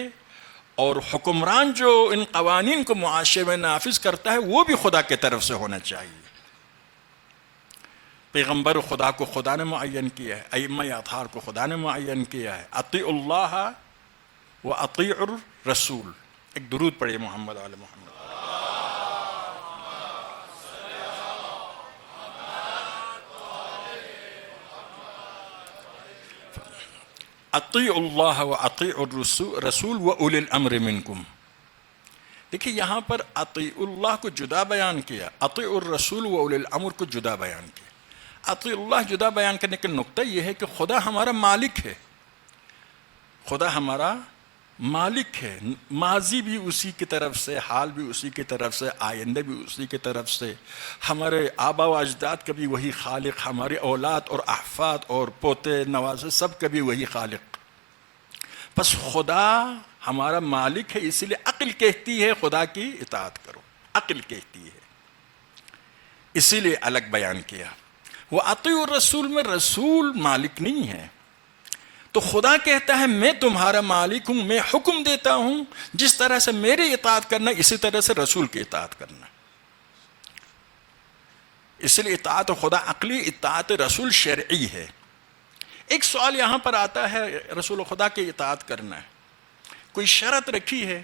اور حکمران جو ان قوانین کو معاشرے میں نافذ کرتا ہے وہ بھی خدا کی طرف سے ہونا چاہیے. پیغمبر خدا کو خدا نے معین کیا ہے، ائمہ اطہار کو خدا نے معین کیا ہے. اطیعوا اللہ و اطیعوا الرسول. ایک درود پڑھیے محمد علی محمد. اطیعوا اللہ و اطیعوا الرسول و اولی الامر منکم. دیکھیے یہاں پر اطیعوا اللہ کو جدا بیان کیا، اطیعوا الرسول و اولی الامر کو جدا بیان کیا. اطیعوا اللہ جدا بیان کرنے کا نقطہ یہ ہے کہ خدا ہمارا مالک ہے، خدا ہمارا مالک ہے. ماضی بھی اسی کی طرف سے، حال بھی اسی کی طرف سے، آئندہ بھی اسی کی طرف سے. ہمارے آبا و اجداد کا بھی وہی خالق، ہمارے اولاد اور احفاد اور پوتے نوازے سب کا بھی وہی خالق. بس خدا ہمارا مالک ہے، اسی لیے عقل کہتی ہے خدا کی اطاعت کرو، عقل کہتی ہے، اسی لیے الگ بیان کیا. وہ اطیعوا الرسول میں رسول مالک نہیں ہے. تو خدا کہتا ہے میں تمہارا مالک ہوں، میں حکم دیتا ہوں، جس طرح سے میری اطاعت کرنا اسی طرح سے رسول کی اطاعت کرنا. اس لیے اطاعت خدا عقلی، اطاعت رسول شرعی ہے. ایک سوال یہاں پر آتا ہے، رسول خدا کی اطاعت کرنا ہے، کوئی شرط رکھی ہے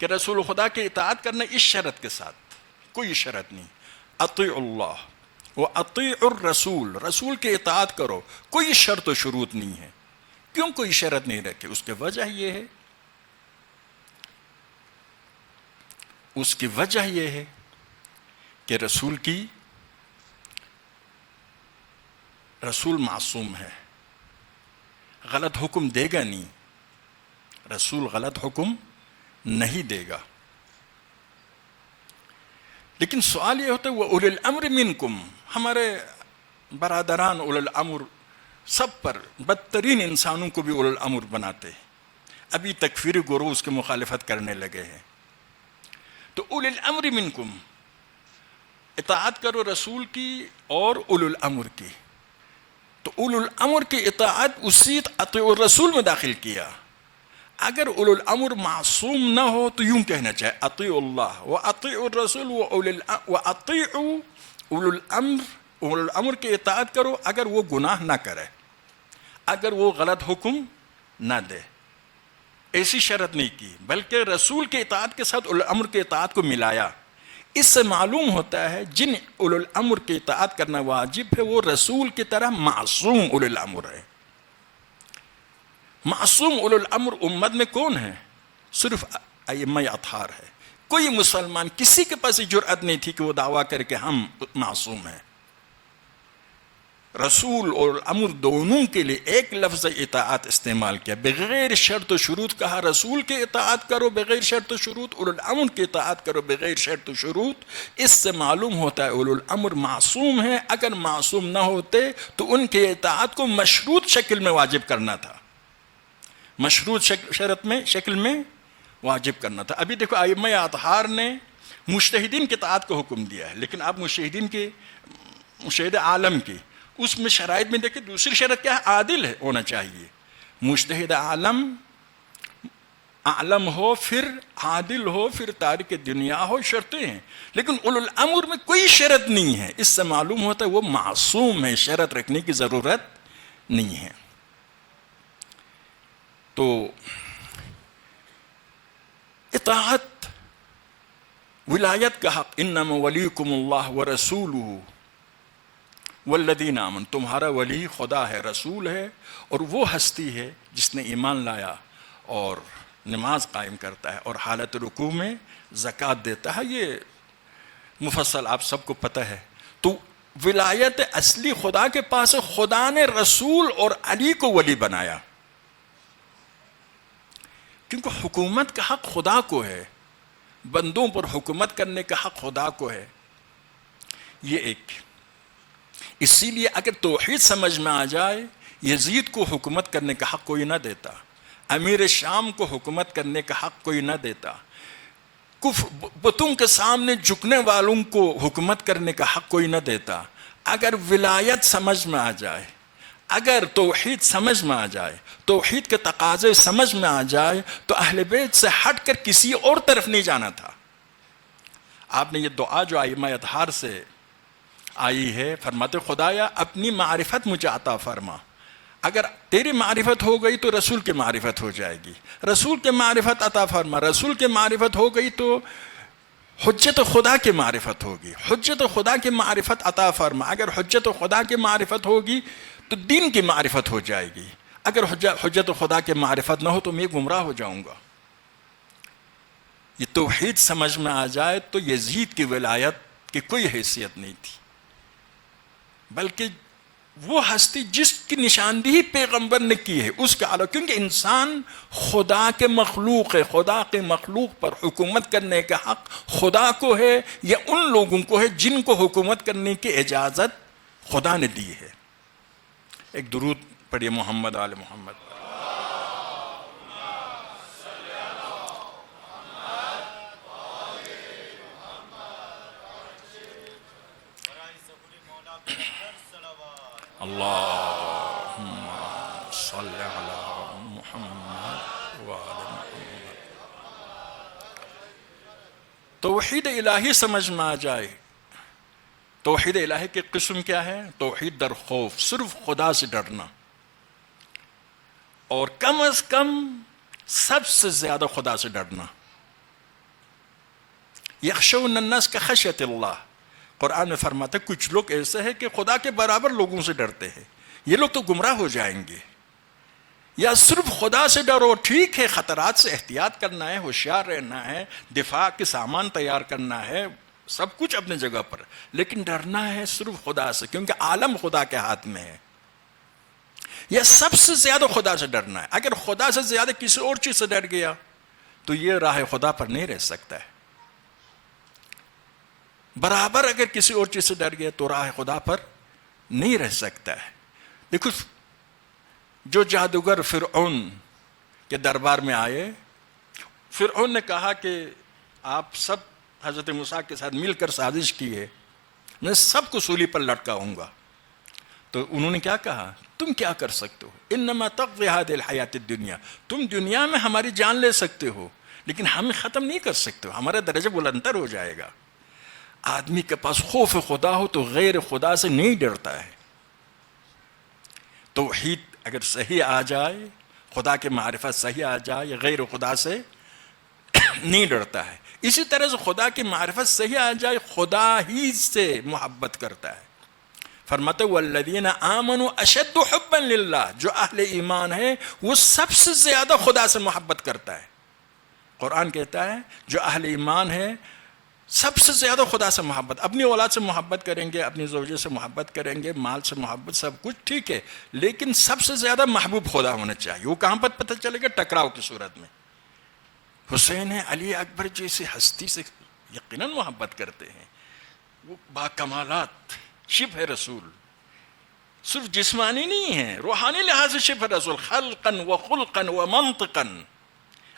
کہ رسول خدا کی اطاعت کرنا اس شرط کے ساتھ؟ کوئی شرط نہیں. اطیعوا اللہ و اطیعوا الرسول، رسول کی اطاعت کرو، کوئی شرط و شروط نہیں ہے. کیوں کوئی شرط نہیں رکھی؟ اس کی وجہ یہ ہے، اس کی وجہ یہ ہے کہ رسول معصوم ہے، غلط حکم دے گا نہیں، رسول غلط حکم نہیں دے گا. لیکن سوال یہ ہوتا ہے وہ اولی الامر منکم، ہمارے برادران اولی الامر سب پر، بدترین انسانوں کو بھی اولی الامر بناتے ہیں. ابھی تکفیری گروہ اس کی مخالفت کرنے لگے ہیں. تو اولی الامر منکم، اطاعت کرو رسول کی اور اولی الامر کی. تو اولی الامر کی اطاعت اسی اطیعوا الرسول میں داخل کیا. اگر اولی الامر معصوم نہ ہو تو یوں کہنا چاہے اطیعوا اللہ و اطیعوا الرسول و اطیعوا اولی الامر، اولی الامر کی اطاعت کرو اگر وہ گناہ نہ کرے، اگر وہ غلط حکم نہ دے. ایسی شرط نہیں کی، بلکہ رسول کی اطاعت کے ساتھ اولی الامر کی اطاعت کو ملایا. اس سے معلوم ہوتا ہے جن اولو الامر کی اطاعت کرنا واجب ہے وہ رسول کی طرح معصوم اولو الامر ہے۔ معصوم اولو الامر امت میں کون ہے؟ صرف ائمہ اطہار ہے۔ کوئی مسلمان کسی کے پاس جرأت نہیں تھی کہ وہ دعویٰ کرے کہ ہم معصوم ہیں۔ رسول اور امر دونوں کے لیے ایک لفظ اطاعت استعمال کیا، بغیر شرط و شروط کہا رسول کی اطاعت کرو بغیر شرط و شروط، اولو الامر کی اطاعت کرو بغیر شرط و شروط۔ اس سے معلوم ہوتا ہے اولو الامر معصوم ہیں۔ اگر معصوم نہ ہوتے تو ان کی اطاعت کو مشروط شکل میں واجب کرنا تھا، مشروط شکل میں واجب کرنا تھا۔ ابھی دیکھو ائمہ اطہار نے مجتہدین کی اطاعت کو حکم دیا ہے، لیکن اب مجتہد عالم کی اس میں شرائط میں دیکھیں دوسری شرط کیا ہے؟ عادل ہے ہونا چاہیے۔ مجتہد عالم ہو، پھر عادل ہو، پھر تارک دنیا ہو، شرطیں ہیں، لیکن اولو الامر میں کوئی شرط نہیں ہے۔ اس سے معلوم ہوتا ہے وہ معصوم ہے، شرط رکھنے کی ضرورت نہیں ہے۔ تو اطاعت ولایت کا حق، انما ولیکم اللہ ورسولہ والذین آمنوا، تمہارا ولی خدا ہے، رسول ہے، اور وہ ہستی ہے جس نے ایمان لایا اور نماز قائم کرتا ہے اور حالت رکوع میں زکوٰۃ دیتا ہے۔ یہ مفصل آپ سب کو پتہ ہے۔ تو ولایت اصلی خدا کے پاس ہے۔ خدا نے رسول اور علی کو ولی بنایا کیونکہ حکومت کا حق خدا کو ہے، بندوں پر حکومت کرنے کا حق خدا کو ہے۔ یہ ایک، اسی لیے اگر توحید سمجھ میں آ جائے، یزید کو حکومت کرنے کا حق کوئی نہ دیتا، امیر شام کو حکومت کرنے کا حق کوئی نہ دیتا، بتوں کے سامنے جھکنے والوں کو حکومت کرنے کا حق کوئی نہ دیتا۔ اگر ولایت سمجھ میں آ جائے، اگر توحید سمجھ میں آ جائے، توحید کے تقاضے سمجھ میں آ جائے، تو اہل بیت سے ہٹ کر کسی اور طرف نہیں جانا تھا۔ آپ نے یہ دعا جو ائمہ اطہار سے آئی ہے، فرماتے خدایا اپنی معرفت مجھے عطا فرما، اگر تیری معرفت ہو گئی تو رسول کی معرفت ہو جائے گی، رسول کی معرفت عطا فرما، رسول کی معرفت ہو گئی تو حجت خدا کی معرفت ہوگی، حجت خدا کی معرفت عطا فرما، اگر حجت خدا کی معرفت ہوگی تو دین کی معرفت ہو جائے گی، اگر حجت خدا کی معرفت نہ ہو تو میں گمراہ ہو جاؤں گا۔ یہ توحید سمجھ میں آ جائے تو یزید کی ولایت کی کوئی حیثیت نہیں تھی، بلکہ وہ ہستی جس کی نشاندہی پیغمبر نے کی ہے اس کا علاوہ، کیونکہ انسان خدا کے مخلوق ہے، خدا کے مخلوق پر حکومت کرنے کا حق خدا کو ہے یا ان لوگوں کو ہے جن کو حکومت کرنے کی اجازت خدا نے دی ہے۔ ایک درود پڑھیے محمد آل محمد۔ اللہم صلی علی محمد وآل محمد۔ توحید الہی سمجھ میں آ جائے، توحید الہی کی قسم کیا ہے؟ توحید در خوف، صرف خدا سے ڈرنا، اور کم از کم سب سے زیادہ خدا سے ڈرنا۔ یخشون الناس کا خشیت اللہ، قرآن میں فرماتا ہے کچھ لوگ ایسے ہیں کہ خدا کے برابر لوگوں سے ڈرتے ہیں، یہ لوگ تو گمراہ ہو جائیں گے۔ یا صرف خدا سے ڈرو، ٹھیک ہے خطرات سے احتیاط کرنا ہے، ہوشیار رہنا ہے، دفاع کے سامان تیار کرنا ہے، سب کچھ اپنے جگہ پر، لیکن ڈرنا ہے صرف خدا سے، کیونکہ عالم خدا کے ہاتھ میں ہے۔ یا سب سے زیادہ خدا سے ڈرنا ہے، اگر خدا سے زیادہ کسی اور چیز سے ڈر گیا تو یہ راہ خدا پر نہیں رہ سکتا ہے۔ برابر اگر کسی اور چیز سے ڈر گیا تو راہ خدا پر نہیں رہ سکتا ہے۔ دیکھو جو جادوگر فرعون کے دربار میں آئے، فرعون نے کہا کہ آپ سب حضرت موسیٰ کے ساتھ مل کر سازش کی ہے، میں سب کو سولی پر لٹکاؤں گا۔ تو انہوں نے کیا کہا؟ تم کیا کر سکتے ہو؟ انما تقضی هذه الحیات الدنیا، تم دنیا میں ہماری جان لے سکتے ہو لیکن ہمیں ختم نہیں کر سکتے ہو، ہمارا درجہ بلندتر ہو جائے گا۔ آدمی کے پاس خوف خدا ہو تو غیر خدا سے نہیں ڈرتا ہے۔ توحید اگر صحیح آ جائے، خدا کے معرفت صحیح آ جائے، غیر خدا سے نہیں ڈرتا ہے۔ اسی طرح سے خدا کی معرفت صحیح آ جائے، خدا ہی سے محبت کرتا ہے. فرماتے والذین آمنوا اشد حبا للہ، جو اہل ایمان ہے وہ سب سے زیادہ خدا سے محبت کرتا ہے. قرآن کہتا ہے جو اہل ایمان ہے سب سے زیادہ خدا سے محبت. اپنی اولاد سے محبت کریں گے، اپنی زوجے سے محبت کریں گے، مال سے محبت، سب کچھ ٹھیک ہے، لیکن سب سے زیادہ محبوب خدا ہونا چاہیے. وہ کہاں پر پتہ چلے گا؟ ٹکراؤ کی صورت میں. حسین علی اکبر جیسی ہستی سے یقیناً محبت کرتے ہیں، وہ با کمالات شبہ رسول، صرف جسمانی نہیں ہے، روحانی لحاظ سے شبہ رسول، خلقا و خلقا و منطقا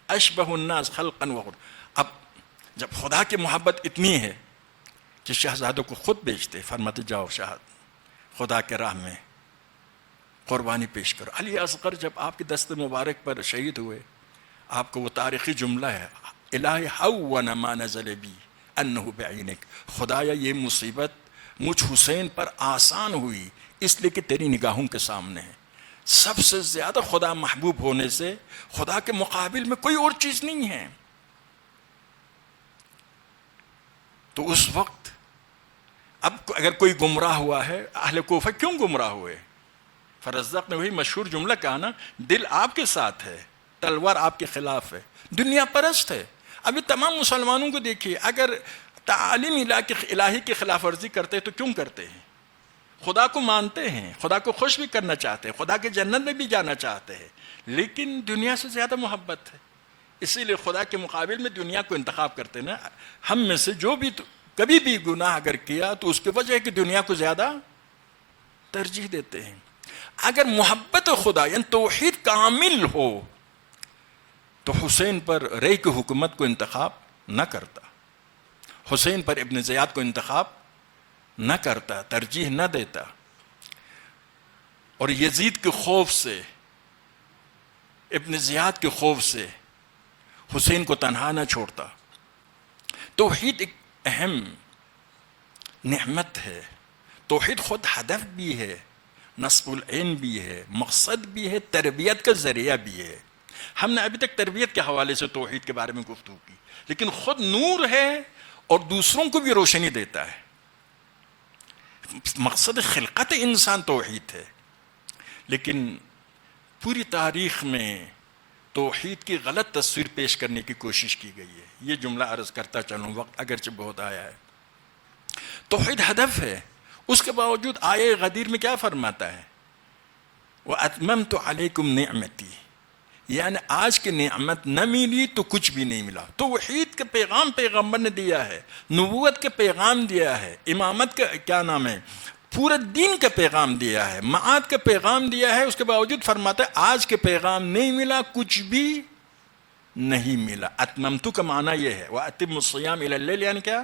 اشبہ الناس خلقا و خلقا. اب جب خدا کی محبت اتنی ہے کہ شہزادوں کو خود بیچتے، فرماتے جاؤ شہاد خدا کے راہ میں قربانی پیش کرو. علی اصغر جب آپ کے دست مبارک پر شہید ہوئے، آپ کو وہ تاریخی جملہ ہے، الہی ہون ما نزل بی انہ بعینک، خدایا یہ مصیبت مجھ حسین پر آسان ہوئی اس لیے کہ تیری نگاہوں کے سامنے ہے. سب سے زیادہ خدا محبوب ہونے سے خدا کے مقابل میں کوئی اور چیز نہیں ہے. تو اس وقت اب اگر کوئی گمراہ ہوا ہے، اہل کوفہ کیوں گمراہ ہوئے؟ فرزدق نے وہی مشہور جملہ کہا نا، دل آپ کے ساتھ ہے، تلوار آپ کے خلاف ہے، دنیا پرست ہے. ابھی تمام مسلمانوں کو دیکھیے، اگر تعالیم الہی کی خلاف ورزی کرتے تو کیوں کرتے ہیں؟ خدا کو مانتے ہیں، خدا کو خوش بھی کرنا چاہتے ہیں، خدا کے جنت میں بھی جانا چاہتے ہیں، لیکن دنیا سے زیادہ محبت ہے. اسی لیے خدا کے مقابل میں دنیا کو انتخاب کرتے ہیں نا. ہم میں سے جو بھی کبھی بھی گناہ اگر کیا تو اس کی وجہ ہے کہ دنیا کو زیادہ ترجیح دیتے ہیں. اگر محبت خدا یعنی توحید کامل ہو تو حسین پر رے کی حکومت کو انتخاب نہ کرتا، حسین پر ابن زیاد کو انتخاب نہ کرتا، ترجیح نہ دیتا، اور یزید کے خوف سے، ابن زیاد کے خوف سے حسین کو تنہا نہ چھوڑتا. توحید ایک اہم نعمت ہے، توحید خود ہدف بھی ہے، نصب العین بھی ہے، مقصد بھی ہے، تربیت کا ذریعہ بھی ہے. ہم نے ابھی تک تربیت کے حوالے سے توحید کے بارے میں گفتگو کی، لیکن خود نور ہے اور دوسروں کو بھی روشنی دیتا ہے. مقصد خلقت انسان توحید ہے، لیکن پوری تاریخ میں توحید کی غلط تصویر پیش کرنے کی کوشش کی گئی ہے. یہ جملہ عرض کرتا چلوں، وقت اگرچہ بہت آیا ہے. توحید ہدف ہے، اس کے باوجود آیے غدیر میں کیا فرماتا ہے؟ وَأَتْمَمْتُ عَلَيْكُمْ نِعْمَتِي، یعنی آج کی نعمت نہ ملی تو کچھ بھی نہیں ملا. توحید کے پیغام پیغمبر نے دیا ہے، نبوت کے پیغام دیا ہے، امامت کا کیا نام ہے، پورے دین کا پیغام دیا ہے، معاد کا پیغام دیا ہے. اس کے باوجود فرماتا ہے آج کے پیغام نہیں ملا، کچھ بھی نہیں ملا. اتممتو کا معنی یہ ہے وَأَتِمُّ الصِّيَامَ إِلَى اللَّيْلِ، یعنی کیا؟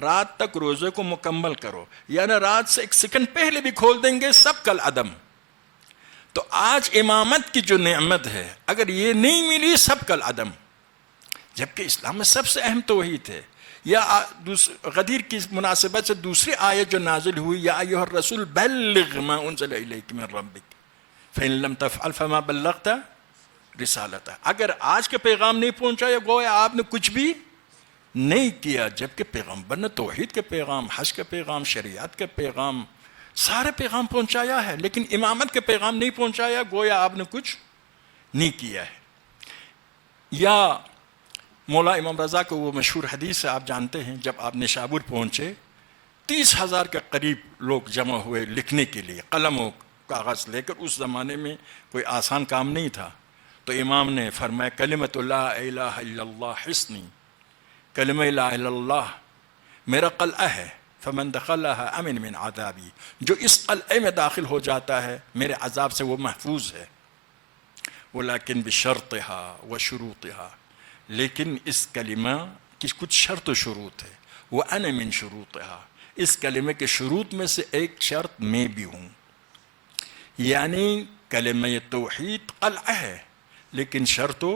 رات تک روزے کو مکمل کرو، یعنی رات سے ایک سیکنڈ پہلے بھی کھول دیں گے سب کل عدم. تو آج امامت کی جو نعمت ہے اگر یہ نہیں ملی سب کل عدم، جبکہ اسلام میں سب سے اہم توحید ہے. یا غدیر کی مناسبت سے دوسری آیت جو نازل ہوئی، یا ایھا الرسول بلغ ما انزل الیک من ربک فإن لم تفعل فما بلغت رسالتہ. اگر آج کے پیغام نہیں پہنچا یا گویا آپ نے کچھ بھی نہیں کیا، جبکہ پیغمبر نے توحید کے پیغام، حج کے پیغام، شریعت کے پیغام، سارے پیغام پہنچایا ہے، لیکن امامت کے پیغام نہیں پہنچایا، گویا آپ نے کچھ نہیں کیا ہے. یا مولا امام رضا کو وہ مشہور حدیث ہے، آپ جانتے ہیں، جب آپ نشابور پہنچے 30,000 کے قریب لوگ جمع ہوئے لکھنے کے لیے، قلم و کاغذ لے کر. اس زمانے میں کوئی آسان کام نہیں تھا، تو امام نے فرمایا کلمۃ لا الہ الا اللہ حصنی، کلمہ لا الہ الا اللہ میرا قلعہ ہے، فمن دخلها امن من عذابی، جو اس قلعے میں داخل ہو جاتا ہے میرے عذاب سے وہ محفوظ ہے. ولیکن بشرطها وشروطها، لیکن اس کلمہ کی کچھ شرط و شروط ہے. وَأَنَا مِن شُرُوطِهَا، اس کلمے کے شروط میں سے ایک شرط میں بھی ہوں. یعنی کلمہ توحید قلعہ ہے، لیکن شرط و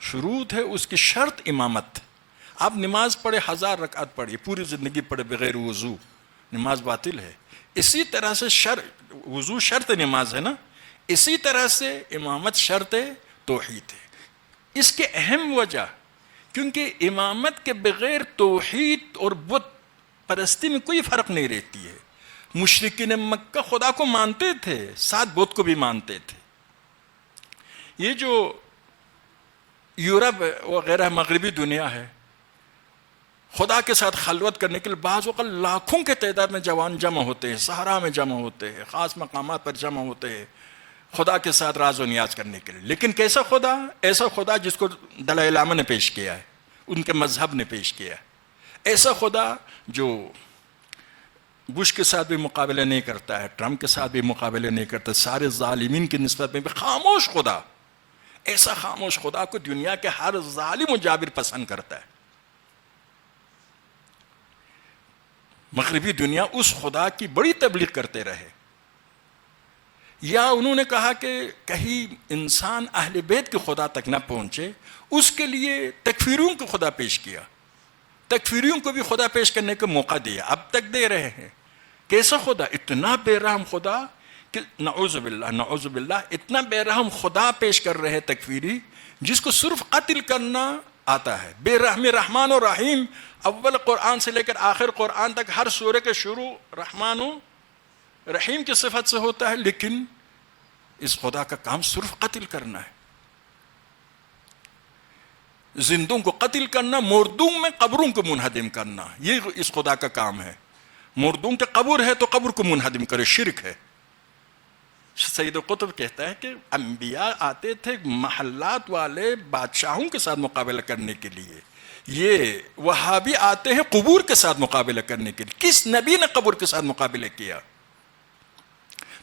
شروط ہے. اس کی شرط امامت. آپ نماز پڑھے 1000 رکعت پڑھے، پوری زندگی پڑھے بغیر وضو، نماز باطل ہے. اسی طرح سے وضو شرط نماز ہے نا، اسی طرح سے امامت شرط توحید ہے. اس کے اہم وجہ کیونکہ امامت کے بغیر توحید اور بت پرستی میں کوئی فرق نہیں رہتی ہے. مشرکین مکہ خدا کو مانتے تھے، ساتھ بت کو بھی مانتے تھے. یہ جو یورپ وغیرہ مغربی دنیا ہے، خدا کے ساتھ خلوت کرنے کے لیے بعض اوقات لاکھوں کے تعداد میں جوان جمع ہوتے ہیں، صحرا میں جمع ہوتے ہیں، خاص مقامات پر جمع ہوتے ہیں خدا کے ساتھ راز و نیاز کرنے کے لیے. لیکن کیسا خدا؟ ایسا خدا جس کو دلائی لاما نے پیش کیا ہے، ان کے مذہب نے پیش کیا ہے. ایسا خدا جو بش کے ساتھ بھی مقابلہ نہیں کرتا ہے، ٹرمپ کے ساتھ بھی مقابلہ نہیں کرتا، سارے ظالمین کی نسبت میں بھی خاموش خدا. ایسا خاموش خدا کو دنیا کے ہر ظالم و جابر پسند کرتا ہے. مغربی دنیا اس خدا کی بڑی تبلیغ کرتے رہے. یا انہوں نے کہا کہ کہیں انسان اہل بیت کے خدا تک نہ پہنچے، اس کے لیے تکفیریوں کو خدا پیش کیا، تکفیریوں کو بھی خدا پیش کرنے کا موقع دیا، اب تک دے رہے ہیں. کیسا خدا؟ اتنا بے رحم خدا کہ نعوذ باللہ اتنا بے رحم خدا پیش کر رہے تکفیری، جس کو صرف قتل کرنا آتا ہے. بے رحم رحمان و رحیم، اول قرآن سے لے کر آخر قرآن تک ہر سورہ کے شروع رحمان و رحیم کی صفت سے ہوتا ہے، لیکن اس خدا کا کام صرف قتل کرنا ہے. زندوں کو قتل کرنا، مردوں میں قبروں کو منہدم کرنا، یہ اس خدا کا کام ہے. مردوں کے قبر ہے تو قبر کو منہدم کرے، شرک ہے. سید قطب کہتا ہے کہ انبیاء آتے تھے محلات والے بادشاہوں کے ساتھ مقابلہ کرنے کے لیے، یہ وہابی آتے ہیں قبور کے ساتھ مقابلہ کرنے کے لیے. کس نبی نے قبر کے ساتھ مقابلہ کیا؟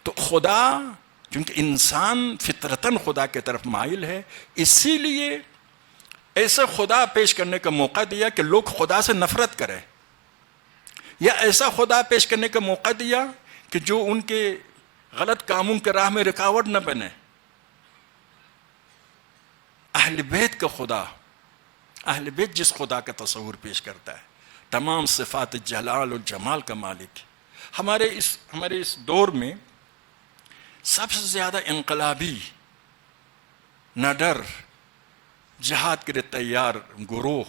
تو خدا، کیونکہ انسان فطرتاً خدا کی طرف مائل ہے، اسی لیے ایسا خدا پیش کرنے کا موقع دیا کہ لوگ خدا سے نفرت کریں، یا ایسا خدا پیش کرنے کا موقع دیا کہ جو ان کے غلط کاموں کے راہ میں رکاوٹ نہ بنے. اہل بیت کا خدا، اہل بیت جس خدا کا تصور پیش کرتا ہے، تمام صفات جلال و جمال کا مالک. ہمارے اس دور میں سب سے زیادہ انقلابی، نڈر، جہاد کے لیے تیار گروہ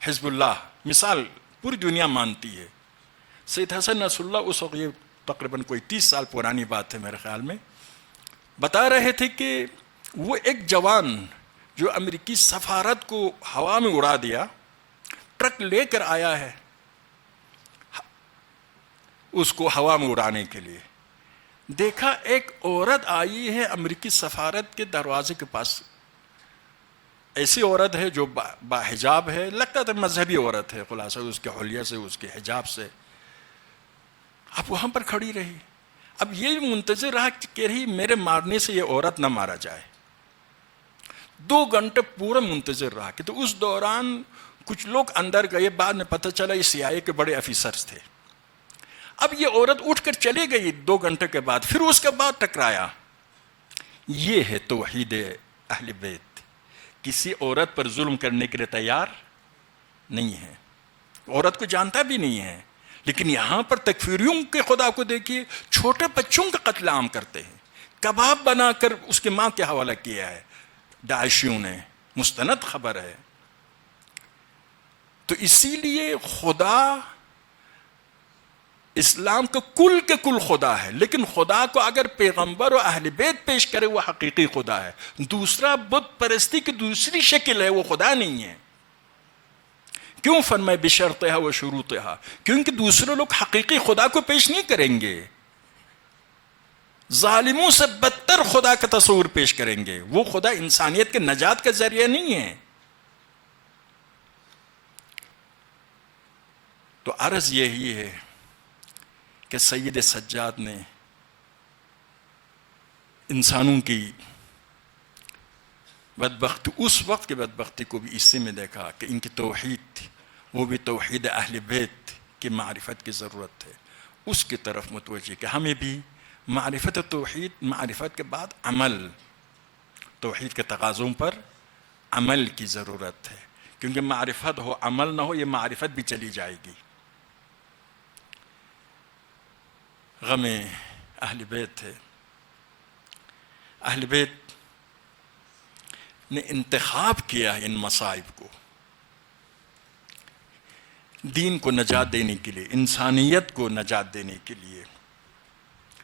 حزب اللہ مثال پوری دنیا مانتی ہے. سید حسن نصر اللہ اس وقت، یہ تقریباً کوئی 30 سال پرانی بات ہے میرے خیال میں، بتا رہے تھے کہ وہ ایک جوان جو امریکی سفارت کو ہوا میں اڑا دیا، ٹرک لے کر آیا ہے اس کو ہوا میں اڑانے کے لیے. دیکھا ایک عورت آئی ہے امریکی سفارت کے دروازے کے پاس، ایسی عورت ہے جو باحجاب ہے، لگتا تھا مذہبی عورت ہے، خلاصہ اس کے حلیہ سے، اس کے حجاب سے. اب وہاں پر کھڑی رہی، اب یہ منتظر رہا کہ رہی میرے مارنے سے یہ عورت نہ مارا جائے. 2 گھنٹے پورا منتظر رہا کہ تو اس دوران کچھ لوگ اندر گئے، بعد میں پتہ چلا یہ CIA کے بڑے افیسرز تھے. اب یہ عورت اٹھ کر چلی گئی 2 گھنٹے کے بعد، پھر اس کے بعد ٹکرایا. یہ ہے توحید اہل بیت. کسی عورت پر ظلم کرنے کے لیے تیار نہیں ہے، عورت کو جانتا بھی نہیں ہے. لیکن یہاں پر تکفیریوں کے خدا کو دیکھیے، چھوٹے بچوں کا قتل عام کرتے ہیں، کباب بنا کر اس کی ماں کے حوالہ کیا ہے داعشیوں نے، مستند خبر ہے. تو اسی لیے خدا اسلام کا کل کے کل خدا ہے، لیکن خدا کو اگر پیغمبر و اہل بیت پیش کرے وہ حقیقی خدا ہے. دوسرا بت پرستی کی دوسری شکل ہے، وہ خدا نہیں ہے. کیوں فرمائے بشرطها و شروطها؟ کیونکہ دوسرے لوگ حقیقی خدا کو پیش نہیں کریں گے، ظالموں سے بدتر خدا کا تصور پیش کریں گے. وہ خدا انسانیت کے نجات کا ذریعہ نہیں ہے. تو عرض یہی ہے کہ سید سجاد نے انسانوں کی بدبختی، اس وقت کی بدبختی کو بھی اسی میں دیکھا کہ ان کی توحید، وہ بھی توحید اہل بیت کی معرفت کی ضرورت ہے، اس کی طرف متوجہ کہ ہمیں بھی معرفت توحید، معرفت کے بعد عمل، توحید کے تقاضوں پر عمل کی ضرورت ہے. کیونکہ معرفت ہو عمل نہ ہو یہ معرفت بھی چلی جائے گی. غم اہل بیت ہے. اہل بیت نے انتخاب کیا ان مصائب کو. دین کو نجات دینے کے لیے، انسانیت کو نجات دینے کے لیے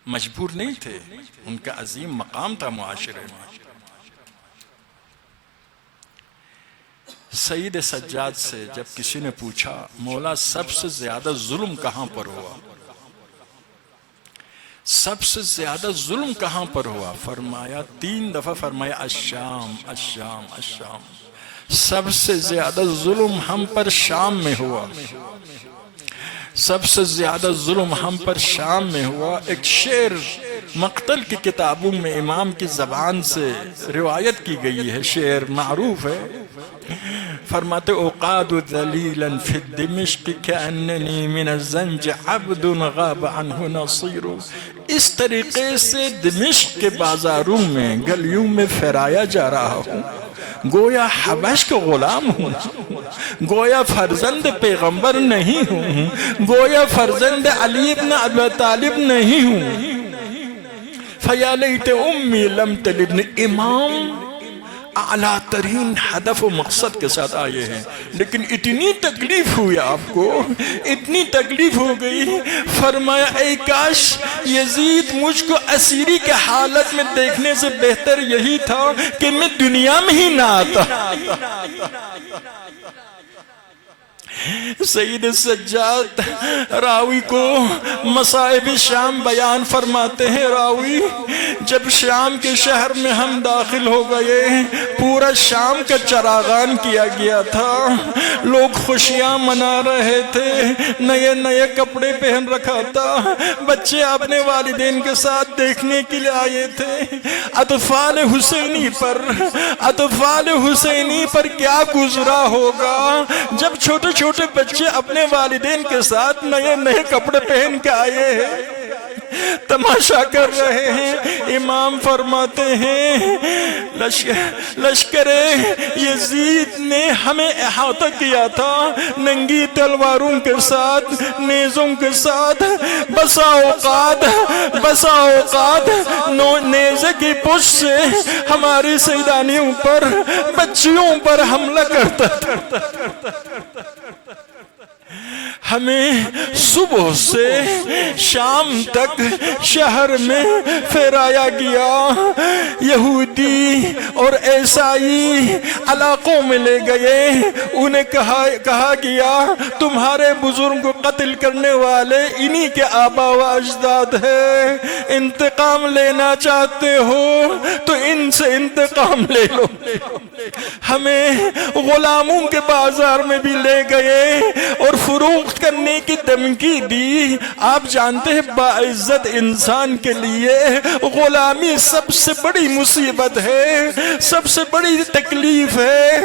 مجبور نہیں تھے، ان کا عظیم مقام تھا معاشرے میں۔ سید سجاد سے جب کسی نے پوچھا مولا سب سے زیادہ ظلم کہاں پر ہوا، سب سے زیادہ ظلم کہاں پر ہوا، فرمایا 3 دفعہ فرمایا الشام الشام الشام، سب سے زیادہ ظلم ہم پر شام میں ہوا، سب سے زیادہ ظلم ہم پر شام میں ہوا۔ ایک شعر مقتل کی کتابوں میں امام کی زبان سے روایت کی گئی ہے، شعر معروف ہے، فرماتے اوقاد ذلیلا فی الدمشق کأننی من الزنج عبد غاب عنہ نصیر، اس طریقے سے دمشق کے بازاروں میں گلیوں میں پھرایا جا رہا ہوں، گویا حبش کا غلام ہوں، گویا فرزند پیغمبر نہیں ہوں، گویا فرزند علی بن ابی طالب نہیں ہوں۔ فیا لیت امی لم تلدنی، امام اعلیٰ ترین ہدف و مقصد کے ساتھ آئے ہیں، لیکن اتنی تکلیف ہوئی آپ کو، اتنی تکلیف ہو گئی، فرمایا اے کاش یزید مجھ کو اسیری کے حالت میں دیکھنے سے بہتر یہی تھا کہ میں دنیا میں ہی نہ آتا۔ سید سجاد راوی کو مصائب شام بیان فرماتے ہیں، راوی جب شام کے شہر میں ہم داخل ہو گئے، پورا شام کا چراغان کیا گیا تھا، لوگ خوشیاں منا رہے تھے، نئے نئے کپڑے پہن رکھا تھا، بچے اپنے والدین کے ساتھ دیکھنے کے لیے آئے تھے۔ اطفال حسینی پر کیا گزرا ہوگا جب چھوٹے چھوٹے بچے اپنے والدین کے ساتھ نئے نئے کپڑے پہن کے آئے ہیں، تماشا کر رہے ہیں۔ امام فرماتے ہیں لشکر یزید نے ہمیں احاطہ کیا تھا ننگی تلواروں کے ساتھ، نیزوں کے ساتھ، بسا اوقات نیزے کی پشت سے ہماری سیدانیوں پر، بچیوں پر حملہ کرتا تھا۔ ہمیں صبح سے شام تک شہر میں پھیرایا گیا، یہودی اور عیسائی علاقوں میں لے گئے، انہیں کہا گیا تمہارے بزرگ کو قتل کرنے والے انہی کے آبا و اجداد ہیں، انتقام لینا چاہتے ہو تو ان سے انتقام لے لو۔ ہمیں غلاموں کے بازار میں بھی لے گئے اور فروخت کرنے کی دھمکی دی۔ آپ جانتے ہیں باعزت انسان کے لیے غلامی سب سے بڑی مصیبت ہے، سب سے بڑی تکلیف ہے۔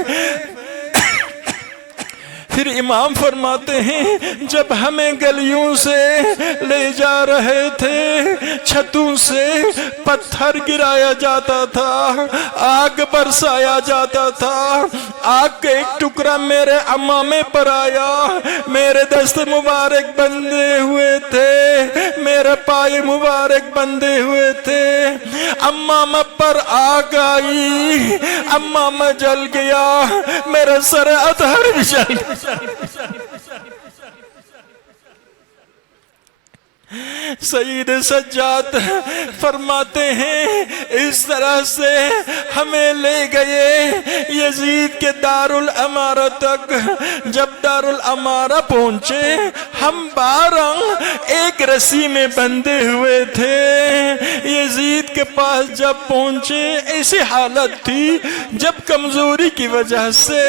پھر امام فرماتے ہیں جب ہمیں گلیوں سے لے جا رہے تھے، چھتوں سے پتھر گرایا جاتا تھا، آگ برسایا جاتا تھا، آگ کا ایک ٹکڑا میرے عمامے پر آیا، میرے دست مبارک بندھے ہوئے تھے، میرے پائے مبارک بندھے ہوئے تھے، عمامہ پر آگ آئی، عمامہ جل گیا، میرا سر اطہر بھی جل گیا۔ سید سجاد فرماتے ہیں اس طرح سے ہمیں لے گئے یزید کے دارالامارہ تک۔ جب دارالامارہ پہنچے ہم بارنگ ایک رسی میں بندھے ہوئے تھے۔ یزید کے پاس جب پہنچے ایسی حالت تھی جب کمزوری کی وجہ سے،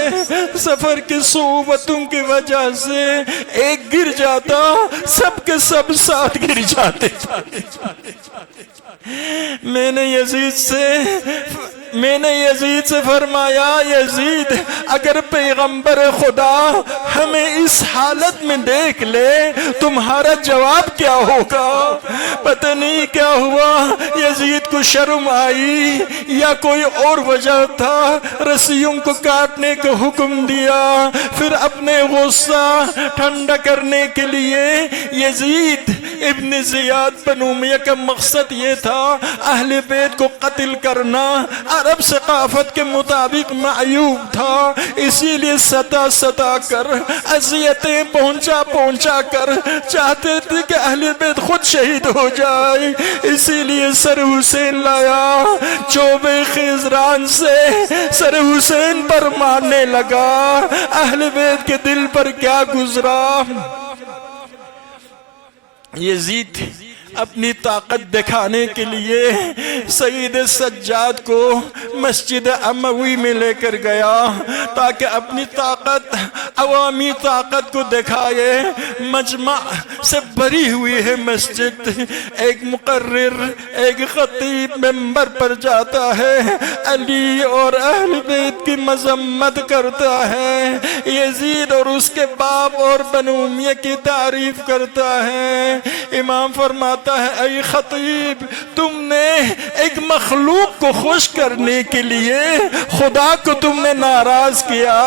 سفر کی صعوبتوں کی وجہ سے ایک گر جاتا سب کے سب ساتھ گر جاتے۔ میں نے یزید سے فرمایا یزید اگر پیغمبر خدا ہمیں اس حالت میں دیکھ لے تمہارا جواب کیا ہوگا؟ پتہ نہیں کیا ہوا، یزید کو شرم آئی یا کوئی اور وجہ تھا، رسیوں کو کاٹنے کا حکم دیا۔ پھر اپنے غصہ ٹھنڈا کرنے کے لیے یزید ابن زیاد بن امیہ کا مقصد یہ تھا اہل بیت کو قتل کرنا عرب ثقافت کے مطابق معیوب تھا، اسی لیے ستا کر اذیتیں پہنچا کر چاہتے تھے کہ اہل بیت خود شہید ہو جائے، اسی لیے سر حسین لایا، چوبے خیزران سے سر حسین پر مارنے لگا۔ اہل بیت کے دل پر کیا گزرا؟ یزید اپنی طاقت دکھانے کے لیے سید سجاد کو مسجد اموی میں لے کر گیا تاکہ اپنی طاقت، عوامی طاقت کو دکھائے۔ مجمع سے بھری ہوئی ہے مسجد، ایک مقرر، ایک خطیب منبر پر جاتا ہے، علی اور اہل بیت کی مذمت کرتا ہے، یزید اور اس کے باپ اور بنو امیہ کی تعریف کرتا ہے۔ امام فرماتا ہے اے خطیب، تم نے ایک مخلوق کو خوش کرنے کے لیے خدا کو تم نے ناراض کیا۔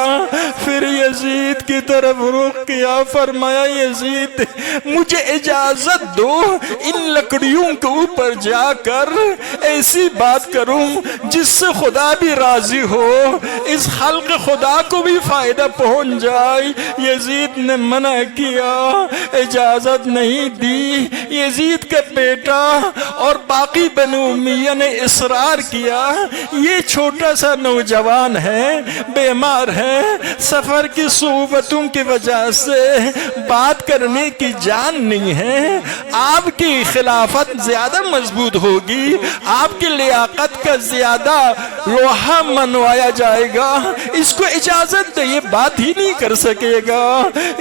پھر یزید کی طرف رخ کیا، فرمایا یزید مجھے اجازت دو ان لکڑیوں کے اوپر جا کر ایسی بات کروں جس سے خدا بھی راضی ہو، اس خلق خدا کو بھی فائدہ پہنچ جائے۔ یزید نے منع کیا، اجازت نہیں دی۔ یزید کا بیٹا اور باقی بنو امیہ نے اصرار کیا، یہ چھوٹا سا نوجوان ہے، بیمار ہے، سفر کی صعوبتوں کی وجہ سے بات کرنے کی جان نہیں ہے، آپ کی خلافت زیادہ مضبوط ہوگی، آپ کی لیاقت کا زیادہ لوہا منوایا جائے گا، اس کو اجازت دے، یہ بات ہی نہیں کر سکے گا۔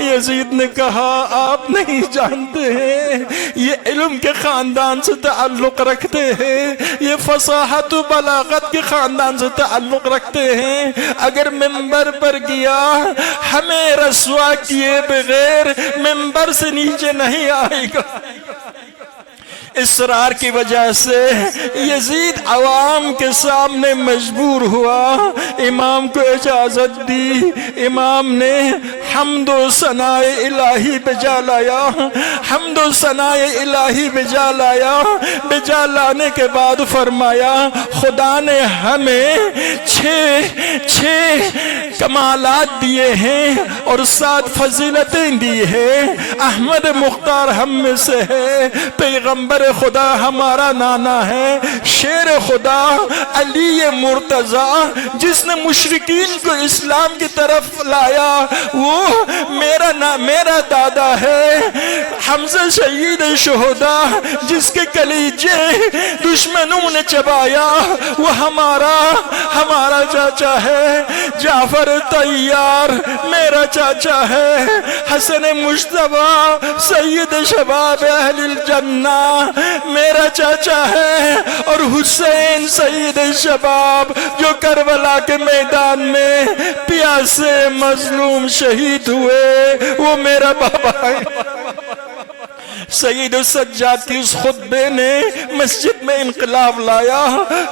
یزید نے کہا آپ نہیں جانتے ہیں یہ علم کے خاندان سے تعلق رکھتے ہیں، یہ فصاحت و بلاغت کے خاندان سے تعلق رکھتے ہیں، اگر منبر پر گیا ہمیں رسوا کیے بغیر منبر سے نیچے نہیں آئے گا۔ اصرار کی وجہ سے یزید عوام کے سامنے مجبور ہوا، امام کو اجازت دی، امام نے حمد و ثناء الہی بجا لایا، حمد و ثناء الہی بجا لایا، بجا لانے کے بعد فرمایا خدا نے ہمیں چھ کمالات دیے ہیں اور 7 فضیلتیں دی ہیں، احمد مختار ہم میں سے ہے، پیغمبر خدا ہمارا نانا ہے، شیر خدا علی مرتضی جس نے مشرکین کو اسلام کی طرف لایا وہ میرا دادا ہے، حمزہ شہید شہداء جس کے کلیجے دشمنوں نے چبایا وہ ہمارا چاچا ہے، جعفر طیار میرا چاچا ہے، حسن مجتبی سید شباب اہل الجنہ میرا چاچا ہے، اور حسین سید شباب جو کربلا کے میدان میں پیاسے مظلوم شہید ہوئے وہ میرا بابا ہے۔ سید سجاد کی اس خطبے نے مسجد میں انقلاب لایا،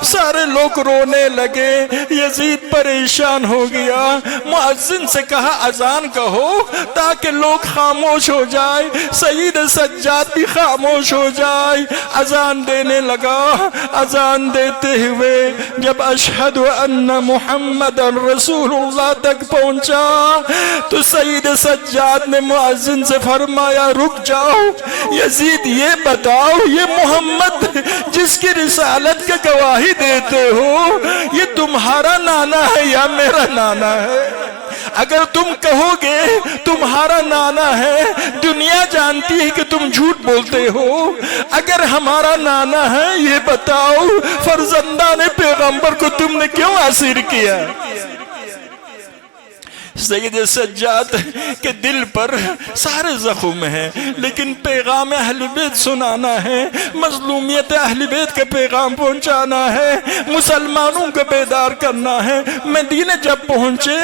سارے لوگ رونے لگے، یزید پریشان ہو گیا، مؤذن سے کہا اذان کہو تاکہ لوگ خاموش ہو جائے، سید سجاد بھی خاموش ہو جائے، اذان دینے لگا، اذان دیتے ہوئے جب اشہد ان محمد رسول اللہ تک پہنچا تو سید سجاد نے مؤذن سے فرمایا رک جاؤ، یزید یہ بتاؤ یہ محمد جس کی رسالت کا گواہی دیتے ہو یہ تمہارا نانا ہے یا میرا نانا ہے؟ اگر تم کہو گے تمہارا نانا ہے دنیا جانتی ہے کہ تم جھوٹ بولتے ہو، اگر ہمارا نانا ہے یہ بتاؤ فرزندان پیغمبر کو تم نے کیوں اسیر کیا؟ سید سجاد کے دل پر سارے زخم ہیں لیکن پیغام اہل بیت سنانا ہے، مظلومیت اہل بیت کا پیغام پہنچانا ہے، مسلمانوں کو بیدار کرنا ہے۔ مدینہ جب پہنچے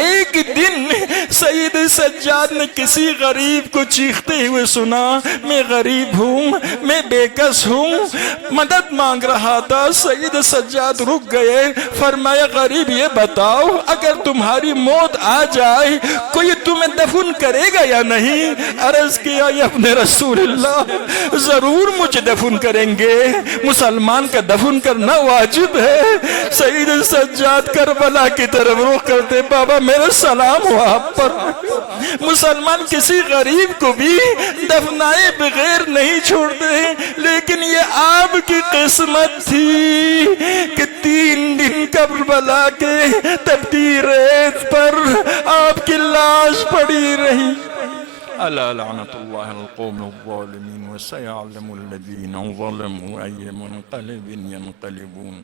ایک دن سید سجاد نے کسی غریب کو چیختے ہوئے سنا میں غریب ہوں، میں بے کس ہوں، مدد مانگ رہا تھا۔ سید سجاد رک گئے، فرمایا غریب یہ بتاؤ اگر تمہاری موت آ جائے کوئی تمہیں دفن کرے گا یا نہیں؟ عرض کیا یا اپنے رسول اللہ ضرور مجھے دفن کریں گے، مسلمان کا دفن کرنا واجب ہے۔ سید سجاد کربلا کی طرف رخ کرتے، بابا میرا سلام ہو آپ پر، مسلمان کسی غریب کو بھی دفنائے بغیر نہیں چھوڑتے، لیکن یہ آپ کی قسمت تھی کہ 3 دن کربلا کے تپتی ریت پر آپ کی لاش پڑی رہی۔ الا لعنت اللہ القوم الظالمین وسيعلم الذین ظلموا أي منقلب ينقلبون۔